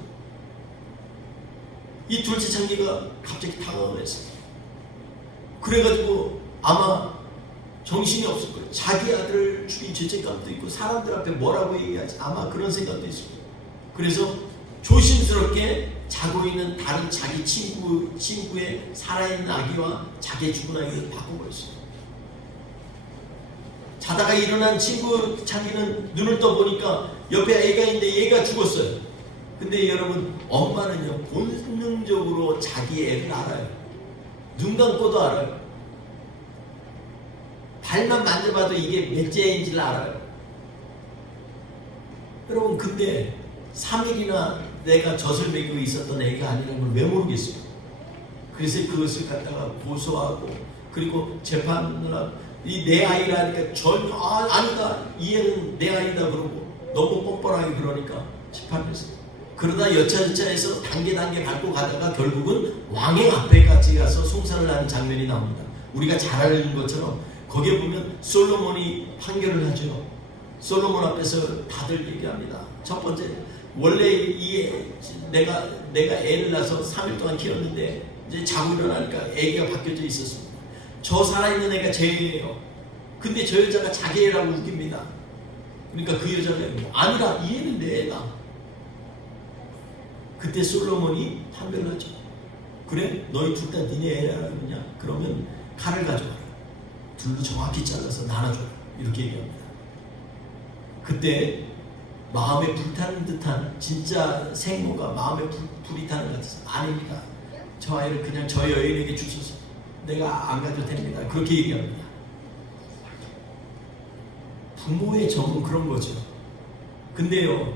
이 둘째 창기가 갑자기 당황을 했어요. 그래가지고 아마 정신이 없을 거예요. 자기 아들을 죽인 죄책감도 있고 사람들 앞에 뭐라고 얘기하지 아마 그런 생각도 있을 거예요. 그래서 조심스럽게 자고 있는 다른 자기 친구의 살아있는 아기와 자기의 죽은 아기를 바꿔버렸어요. 자다가 일어난 친구 자기는 눈을 떠보니까 옆에 애가 있는데 얘가 죽었어요. 근데 여러분, 엄마는요 본능적으로 자기 애를 알아요. 눈 감고도 알아요. 발만 만져봐도 이게 몇째 애인지를 알아요. 여러분, 근데 3일이나 내가 젖을 먹이고 있었던 애가 아니라는 걸 왜 모르겠어요. 그래서 그것을 갖다가 고소하고, 그리고 재판을 하고, 이 내 아이라니까 전혀 아니다, 이 애는 내 아이다 그러고 너무 뻔뻔하게 그러니까 재판했어요. 그러다 여차저차해서 단계 밟고 가다가 결국은 왕의 앞에까지 가서 송사를 하는 장면이 나옵니다. 우리가 잘 알는 것처럼 거기에 보면 솔로몬이 판결을 하죠. 솔로몬 앞에서 다들 얘기합니다. 첫 번째, 원래 내가 애를 낳아서 3일 동안 키웠는데 이제 자고 일어나니까 애기가 바뀌어져 있었습니다. 저 살아있는 애가 제 애예요. 근데 저 여자가 자기 애라고 웃깁니다. 그러니까 그 여자가 아니라 이 애는 내 애다. 그때 솔로몬이 판결을 하죠. 그래? 너희 둘 다 니네 애라느냐? 그러면 칼을 가져와라. 둘로 정확히 잘라서 나눠줘라. 이렇게 얘기합니다. 그때 마음에 불타는 듯한 진짜 생모가 마음에 불이 타는 것 같아서 아닙니다. 저 아이를 그냥 저 여인에게 주소서. 내가 안 가도 됩니다. 그렇게 얘기합니다. 부모의 정은 그런 거죠. 근데요,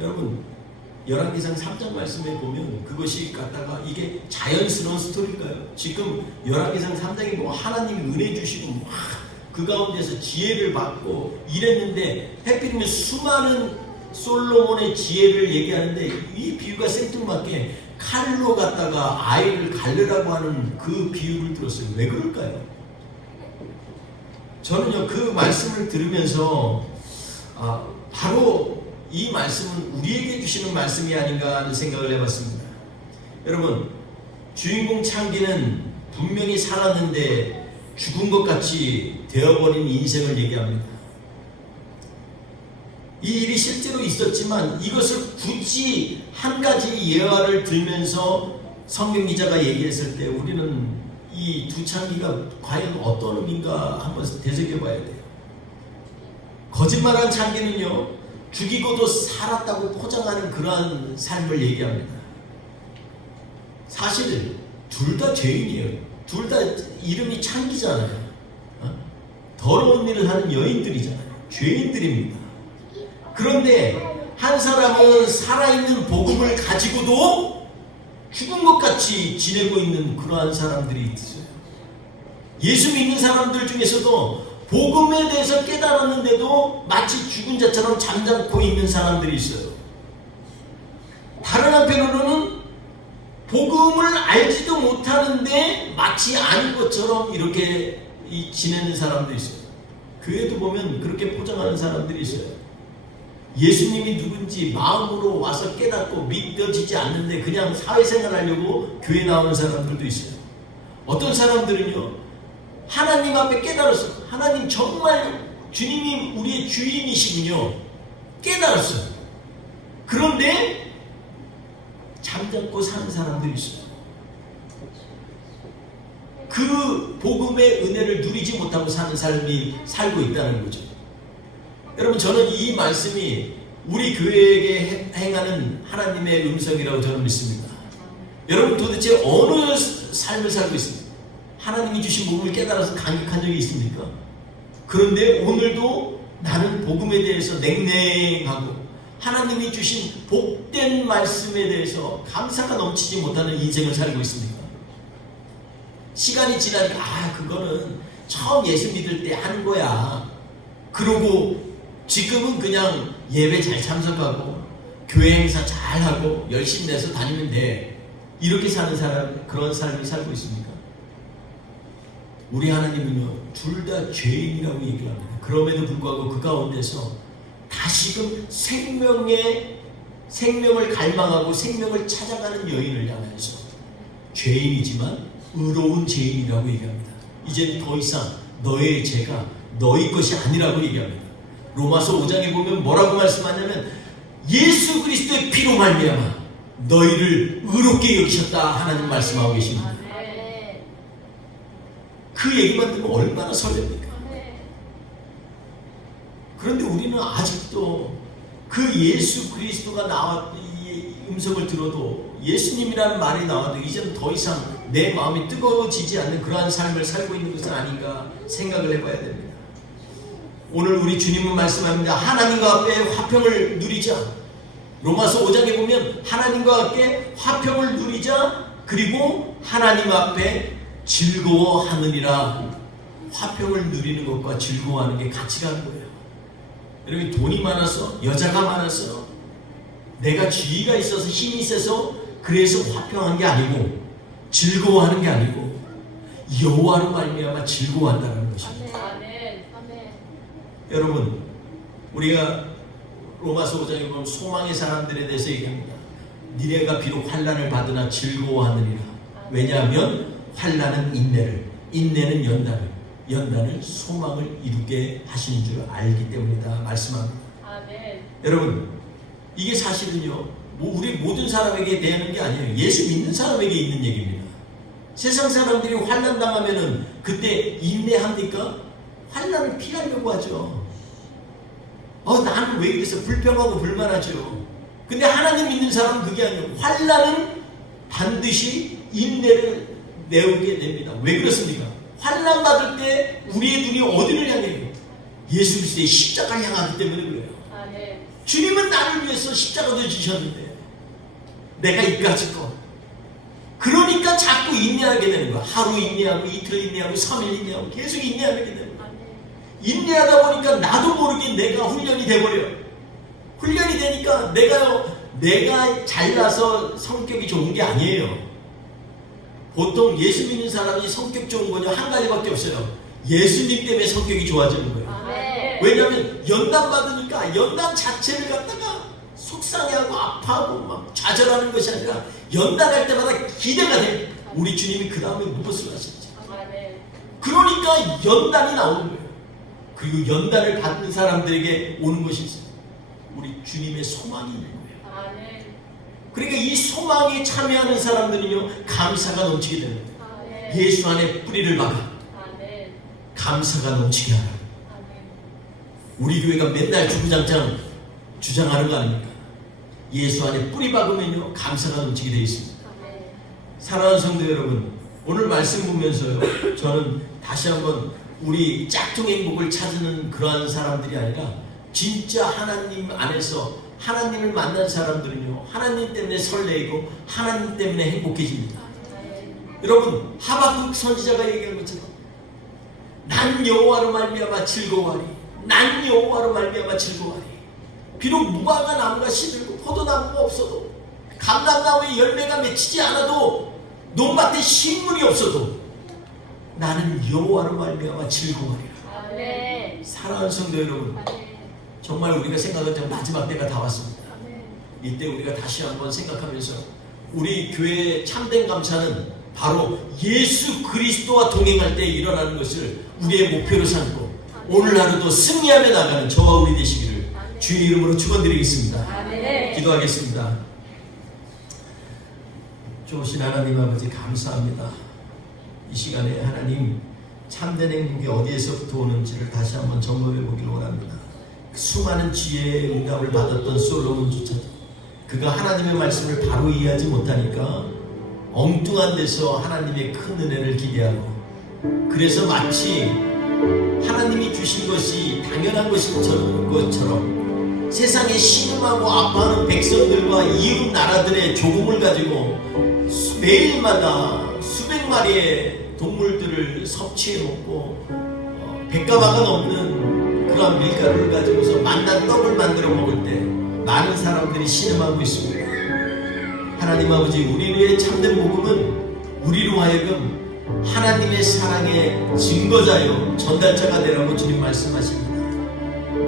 여러분, 열왕기상 3장 말씀에 보면 그것이 갖다가 이게 자연스러운 스토리일까요? 지금 열왕기상 3장에 뭐 하나님이 은혜 주시고 막 그 가운데서 지혜를 받고 이랬는데 해필이면 수많은 솔로몬의 지혜를 얘기하는데 이 비유가 생뚱맞게 칼로 갖다가 아이를 갈르라고 하는 그 비유를 들었어요. 왜 그럴까요? 저는요, 그 말씀을 들으면서 바로 이 말씀은 우리에게 주시는 말씀이 아닌가 하는 생각을 해봤습니다. 여러분, 주인공 창기는 분명히 살았는데 죽은 것 같이 되어버린 인생을 얘기합니다. 이 일이 실제로 있었지만 이것을 굳이 한 가지 예화를 들면서 성경 기자가 얘기했을 때 우리는 이 두 창기가 과연 어떤 의미인가 한번 되새겨봐야 돼요. 거짓말한 창기는요, 죽이고도 살았다고 포장하는 그러한 삶을 얘기합니다. 사실 둘 다 죄인이에요. 둘 다 이름이 창기잖아요. 더러운 일을 하는 여인들이잖아요. 죄인들입니다. 그런데 한 사람은 살아있는 복음을 가지고도 죽은 것 같이 지내고 있는 그러한 사람들이 있어요. 예수 믿는 사람들 중에서도 복음에 대해서 깨달았는데도 마치 죽은 자처럼 잠잠고 있는 사람들이 있어요. 다른 한편으로는 복음을 알지도 못하는데 마치 아는 것처럼 이렇게 지내는 사람도 있어요. 교회도 보면 그렇게 포장하는 사람들이 있어요. 예수님이 누군지 마음으로 와서 깨닫고 믿어지지 않는데 그냥 사회생활 하려고 교회 나오는 사람들도 있어요. 어떤 사람들은요, 하나님 앞에 깨달았어요. 하나님 정말 주님이 우리의 주인이시군요. 깨달았어요. 그런데 잠잠고 사는 사람들이 있어요. 그 복음의 은혜를 누리지 못하고 사는 삶이 살고 있다는 거죠. 여러분, 저는 이 말씀이 우리 교회에게 행하는 하나님의 음성이라고 저는 믿습니다. 여러분, 도대체 어느 삶을 살고 있습니까? 하나님이 주신 복음을 깨달아서 감격한 적이 있습니까? 그런데 오늘도 나는 복음에 대해서 냉랭하고 하나님이 주신 복된 말씀에 대해서 감사가 넘치지 못하는 인생을 살고 있습니까? 시간이 지나니까 그거는 처음 예수 믿을 때 하는 거야. 그러고 지금은 그냥 예배 잘 참석하고 교회 행사 잘하고 열심히 내서 다니면 돼. 이렇게 사는 사람, 그런 삶을 살고 있습니까? 우리 하나님은요, 둘 다 죄인이라고 얘기를 합니다. 그럼에도 불구하고 그 가운데서 다시금 생명을 갈망하고 생명을 찾아가는 여인을 향해서 죄인이지만 의로운 죄인이라고 얘기합니다. 이제는 더 이상 너의 죄가 너희 것이 아니라고 얘기합니다. 로마서 5장에 보면 뭐라고 말씀하냐면 예수 그리스도의 피로 말미암아 너희를 의롭게 여기셨다 하나님 말씀하고 계십니다. 그 얘기만 들으면 얼마나 설렙니까? 그런데 우리는 아직도 그 예수 그리스도가 이 음성을 들어도 예수님이라는 말이 나와도 이제는 더 이상 내 마음이 뜨거워지지 않는 그러한 삶을 살고 있는 것은 아닌가 생각을 해봐야 됩니다. 오늘 우리 주님은 말씀합니다. 하나님과 함께 화평을 누리자. 로마서 5장에 보면 하나님과 함께 화평을 누리자. 그리고 하나님 앞에 즐거워하느니라. 화평을 누리는 것과 즐거워하는 게 같이 가는 거예요. 여러분, 돈이 많아서, 여자가 많아서, 내가 지위가 있어서 힘이 세서 그래서 화평한 게 아니고, 즐거워하는 게 아니고 여호와로 말미암아 즐거워한다는 것입니다. 여러분, 우리가 로마서 5장에 보면 소망의 사람들에 대해서 얘기합니다. 니네가 비록 환난을 받으나 즐거워하느니라. 왜냐하면 환난은 인내를, 인내는 연단을, 연단은 소망을 이루게 하시는 줄 알기 때문이다 말씀합니다. 아멘. 여러분, 이게 사실은요, 우리 모든 사람에게 대하는 게 아니에요. 예수 믿는 사람에게 있는 얘기입니다. 세상 사람들이 환난 당하면은 그때 인내합니까? 환난을 피하려고 하죠. 나는 왜 이래서 불평하고 불만하죠. 근데 하나님 믿는 사람은 그게 아니에요. 환난은 반드시 인내를 내오게 됩니다. 왜 그렇습니까? 환난 받을 때 우리의 눈이 어디를 향해요? 예수 그리스도의 십자가를 향하기 때문에 그래요. 주님은 나를 위해서 십자가도 지셨는데 내가 이까짓 것. 그러니까 자꾸 인내하게 되는 거야. 하루 인내하고 이틀 인내하고 3일 인내하고 계속 인내하게 되는 거야. 인내하다 보니까 나도 모르게 내가 훈련이 돼버려요. 훈련이 되니까 내가 잘나서 성격이 좋은 게 아니에요. 보통 예수 믿는 사람이 성격 좋은 거냐 한 가지밖에 없어요. 예수님 때문에 성격이 좋아지는 거예요. 왜냐하면 연단 받으니까 연단 자체를 갖다가 속상해하고 아파하고 막 좌절하는 것이 아니라 연단할 때마다 기대가 돼. 우리 주님이 그 다음에 무엇을 하실지. 그러니까 연단이 나오는 거예요. 그리고 연단을 받는 사람들에게 오는 것이 있어요. 우리 주님의 소망이 있는 거예요. 그러니까 이 소망에 참여하는 사람들은요, 감사가 넘치게 되는 거예요. 예수 안에 뿌리를 박아 감사가 넘치게 하라. 우리 교회가 맨날 주구장창 주장하는 거 아닙니까? 예수 안에 뿌리 박으면요, 감사가 넘치게 되어 있습니다. 사랑하는 성도 여러분, 오늘 말씀 보면서요, 저는 다시 한번 우리 짝퉁 행복을 찾는 그러한 사람들이 아니라 진짜 하나님 안에서 하나님을 만난 사람들은요, 하나님 때문에 설레이고 하나님 때문에 행복해집니다. 여러분, 하박국 선지자가 얘기한 것처럼 난 여호와로 말미암아 즐거워하리. 난 여호와로 말미암아 즐거워하리. 비록 무화과 나무가 시들고 포도나무가 없어도, 감람나무에 열매가 맺히지 않아도, 논밭에 식물이 없어도 나는 여호와로 말미암아 즐거워하리라. 사랑하는 성도 여러분, 정말 우리가 생각했던 마지막 때가 다 왔습니다. 이때 우리가 다시 한번 생각하면서 우리 교회의 참된 감사는 바로 예수 그리스도와 동행할 때 일어나는 것을 우리의 목표로 삼고 오늘 하루도 승리하며 나가는 저와 우리 되시기를 주의 이름으로 축원드리겠습니다. 기도하겠습니다. 좋으신 하나님 아버지, 감사합니다. 이 시간에 하나님, 참된 행복이 어디에서부터 오는지를 다시 한번 점검해 보기를 원합니다. 수많은 지혜의 응답을 받았던 솔로몬조차도 그가 하나님의 말씀을 바로 이해하지 못하니까 엉뚱한 데서 하나님의 큰 은혜를 기대하고, 그래서 마치 하나님이 주신 것이 당연한 것처럼 세상에 신음하고 아파하는 백성들과 이웃 나라들의 조공을 가지고 매일마다 수백 마리의 동물들을 섭취해 먹고 백가마가 넘는 그런 밀가루를 가지고서 만난 떡을 만들어 먹을 때 많은 사람들이 신음하고 있습니다. 하나님 아버지, 우리의 참된 복음은 우리로 하여금 하나님의 사랑의 증거자요 전달자가 되라고 주님 말씀하십니다.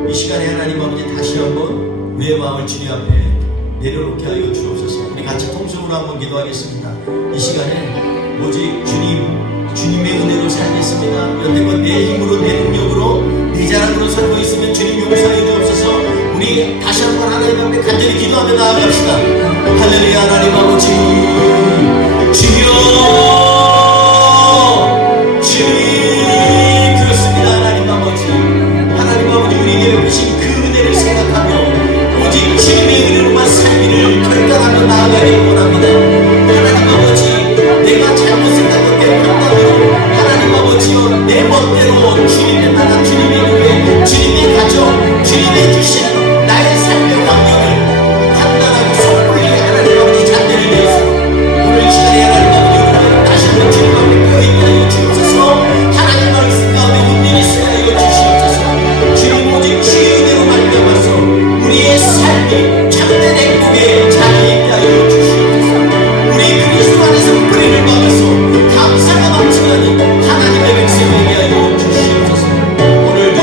이 시간에 하나님 아버지, 다시 한번 우리의 마음을 주님 앞에 내려놓게 하여 주옵소서. 우리 같이 통성으로 한번 기도하겠습니다. 이 시간에 오직 주님 주님의 은혜로 살겠습니다. 여태껏 내 힘으로, 내 능력으로, 내 자랑으로 살고 있으면 주님 용서해 주옵소서. 우리 다시 한번 하나님 앞에 간절히 기도하며 나아갑시다. 할렐루야. 하나님 아버지, 주여, 주님, 그렇습니다. 하나님 아버지, 하나님 아버지, 우리에게 베푸신 그 은혜를 생각하며 오직 주님의 은혜로만 살기를 결단하며 나아가기를 원합니다. 하나님 아버지, 내가 잘못 생각한 내 판단으로, 하나님 아버지여, 내 멋대로 주님의 나라, 주님의 교회, 주님의 가정, 주님의 주신 나의 삶의 환경을 판단하고 섣불리 하나님 아버지 잔대를 내어서 오늘 이 시간에 하나님 아버지 다시 한번 주님 앞에 껴있게 하여 주옵소서. 하나님 말씀 가운데 온전히 쓰게 하여 주시옵소서. 주님 오직 주의 은혜로 말미암아서 우리의 삶이 참된 행복에 자리 있게 하여 주시옵소서. 우리 그리스도 안에서 뿌리를 박아서 감사가 넘치게 하는 하나님의 백성이 되게 하여 주시옵소서. 오늘도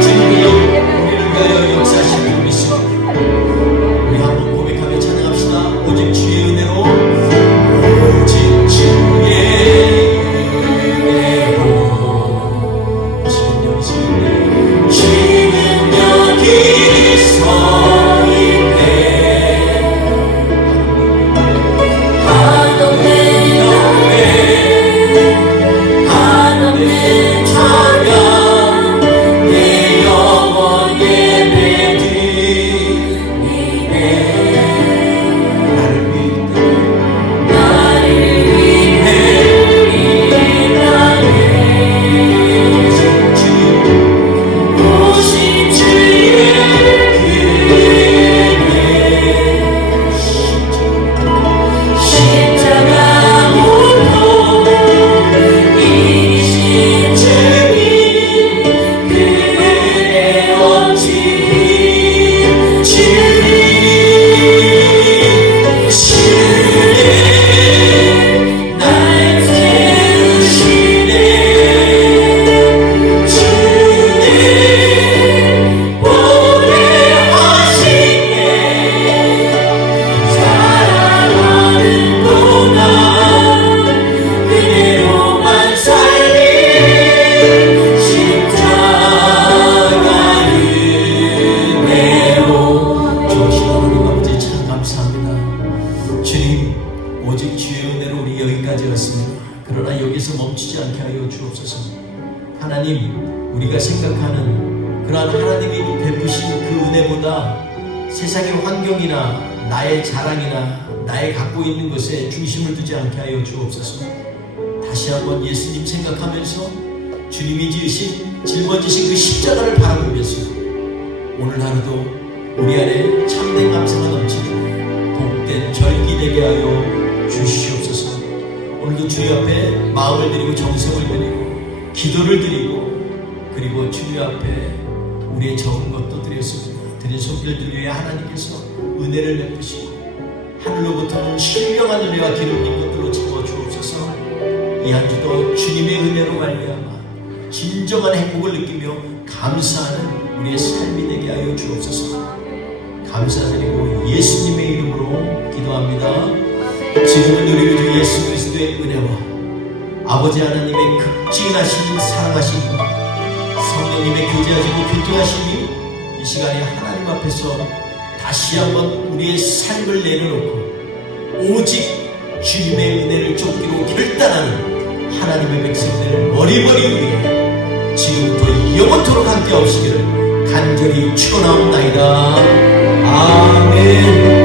주님이 우리를 위하여 역사하실 줄 믿습니다. 우리 한번 고백하며 찬양합시다. 오직 주의 은혜로, 오직 주의 은혜로. 지금 여기 서 있네, 지금 여기 서 있네. 한없는 찬양 내 영혼 예배 드리네. 나를 위해 이 땅에 오신 주의 은혜, 십자가 못 이기신 주님, 그 은혜 없이 주님, 주님 날 세우시네. 주님 오래 하시네. 사랑하는 동안 은혜로만 살리 십자가 은혜로. 주신 하나님 아버지 참 감사합니다. 주님, 오직 주의 은혜로 우리 여기까지 왔습니다. 그러나 여기서 멈추지 않게 하여 주옵소서. 하나님, 우리가 생각하는 그러한 하나님이 베푸신 그 은혜보다 세상의 환경이나 나의 자랑이나 나의 갖고 있는 것에 중심을 두지 않게 하여 주옵소서. 다시 한번 예수님 생각하면서 주님이 지으신, 짊어지신 그 십자가를 바라보면서 오늘 하루도 우리 안에 참된 감사가 넘치는 복된 절기 되게 하여 주시옵소서. 오늘도 주님 앞에 마음을 드리고 정성을 드리고 기도를 드리고, 그리고 주님 앞에 우리의 적은 것도 드렸습니다. 드린 손길들 위해 하나님께서 은혜를 베푸시고 하늘로부터는 신령한 은혜와 기름진 것들로 채워 주옵소서. 이 한 주도 주님의 은혜로 말미암아 진정한 행복을 느끼며 감사하는 우리의 삶이 되게 하여 주옵소서. 감사드리고 예수님의 이름으로 기도합니다. 지금은 우리 주 예수 그리스도의 은혜와 아버지 하나님의 극진하신 사랑하신 분, 성령님의 교제하시고 교통하심이 이 시간에 하나님 앞에서 다시 한번 우리의 삶을 내려놓고 오직 주님의 은혜를 쫓기로 결단하는 하나님의 백성들 머리머리 위에 지금부터 영원토록 함께 하시기를 간절히 축원하옵나이다. 아멘.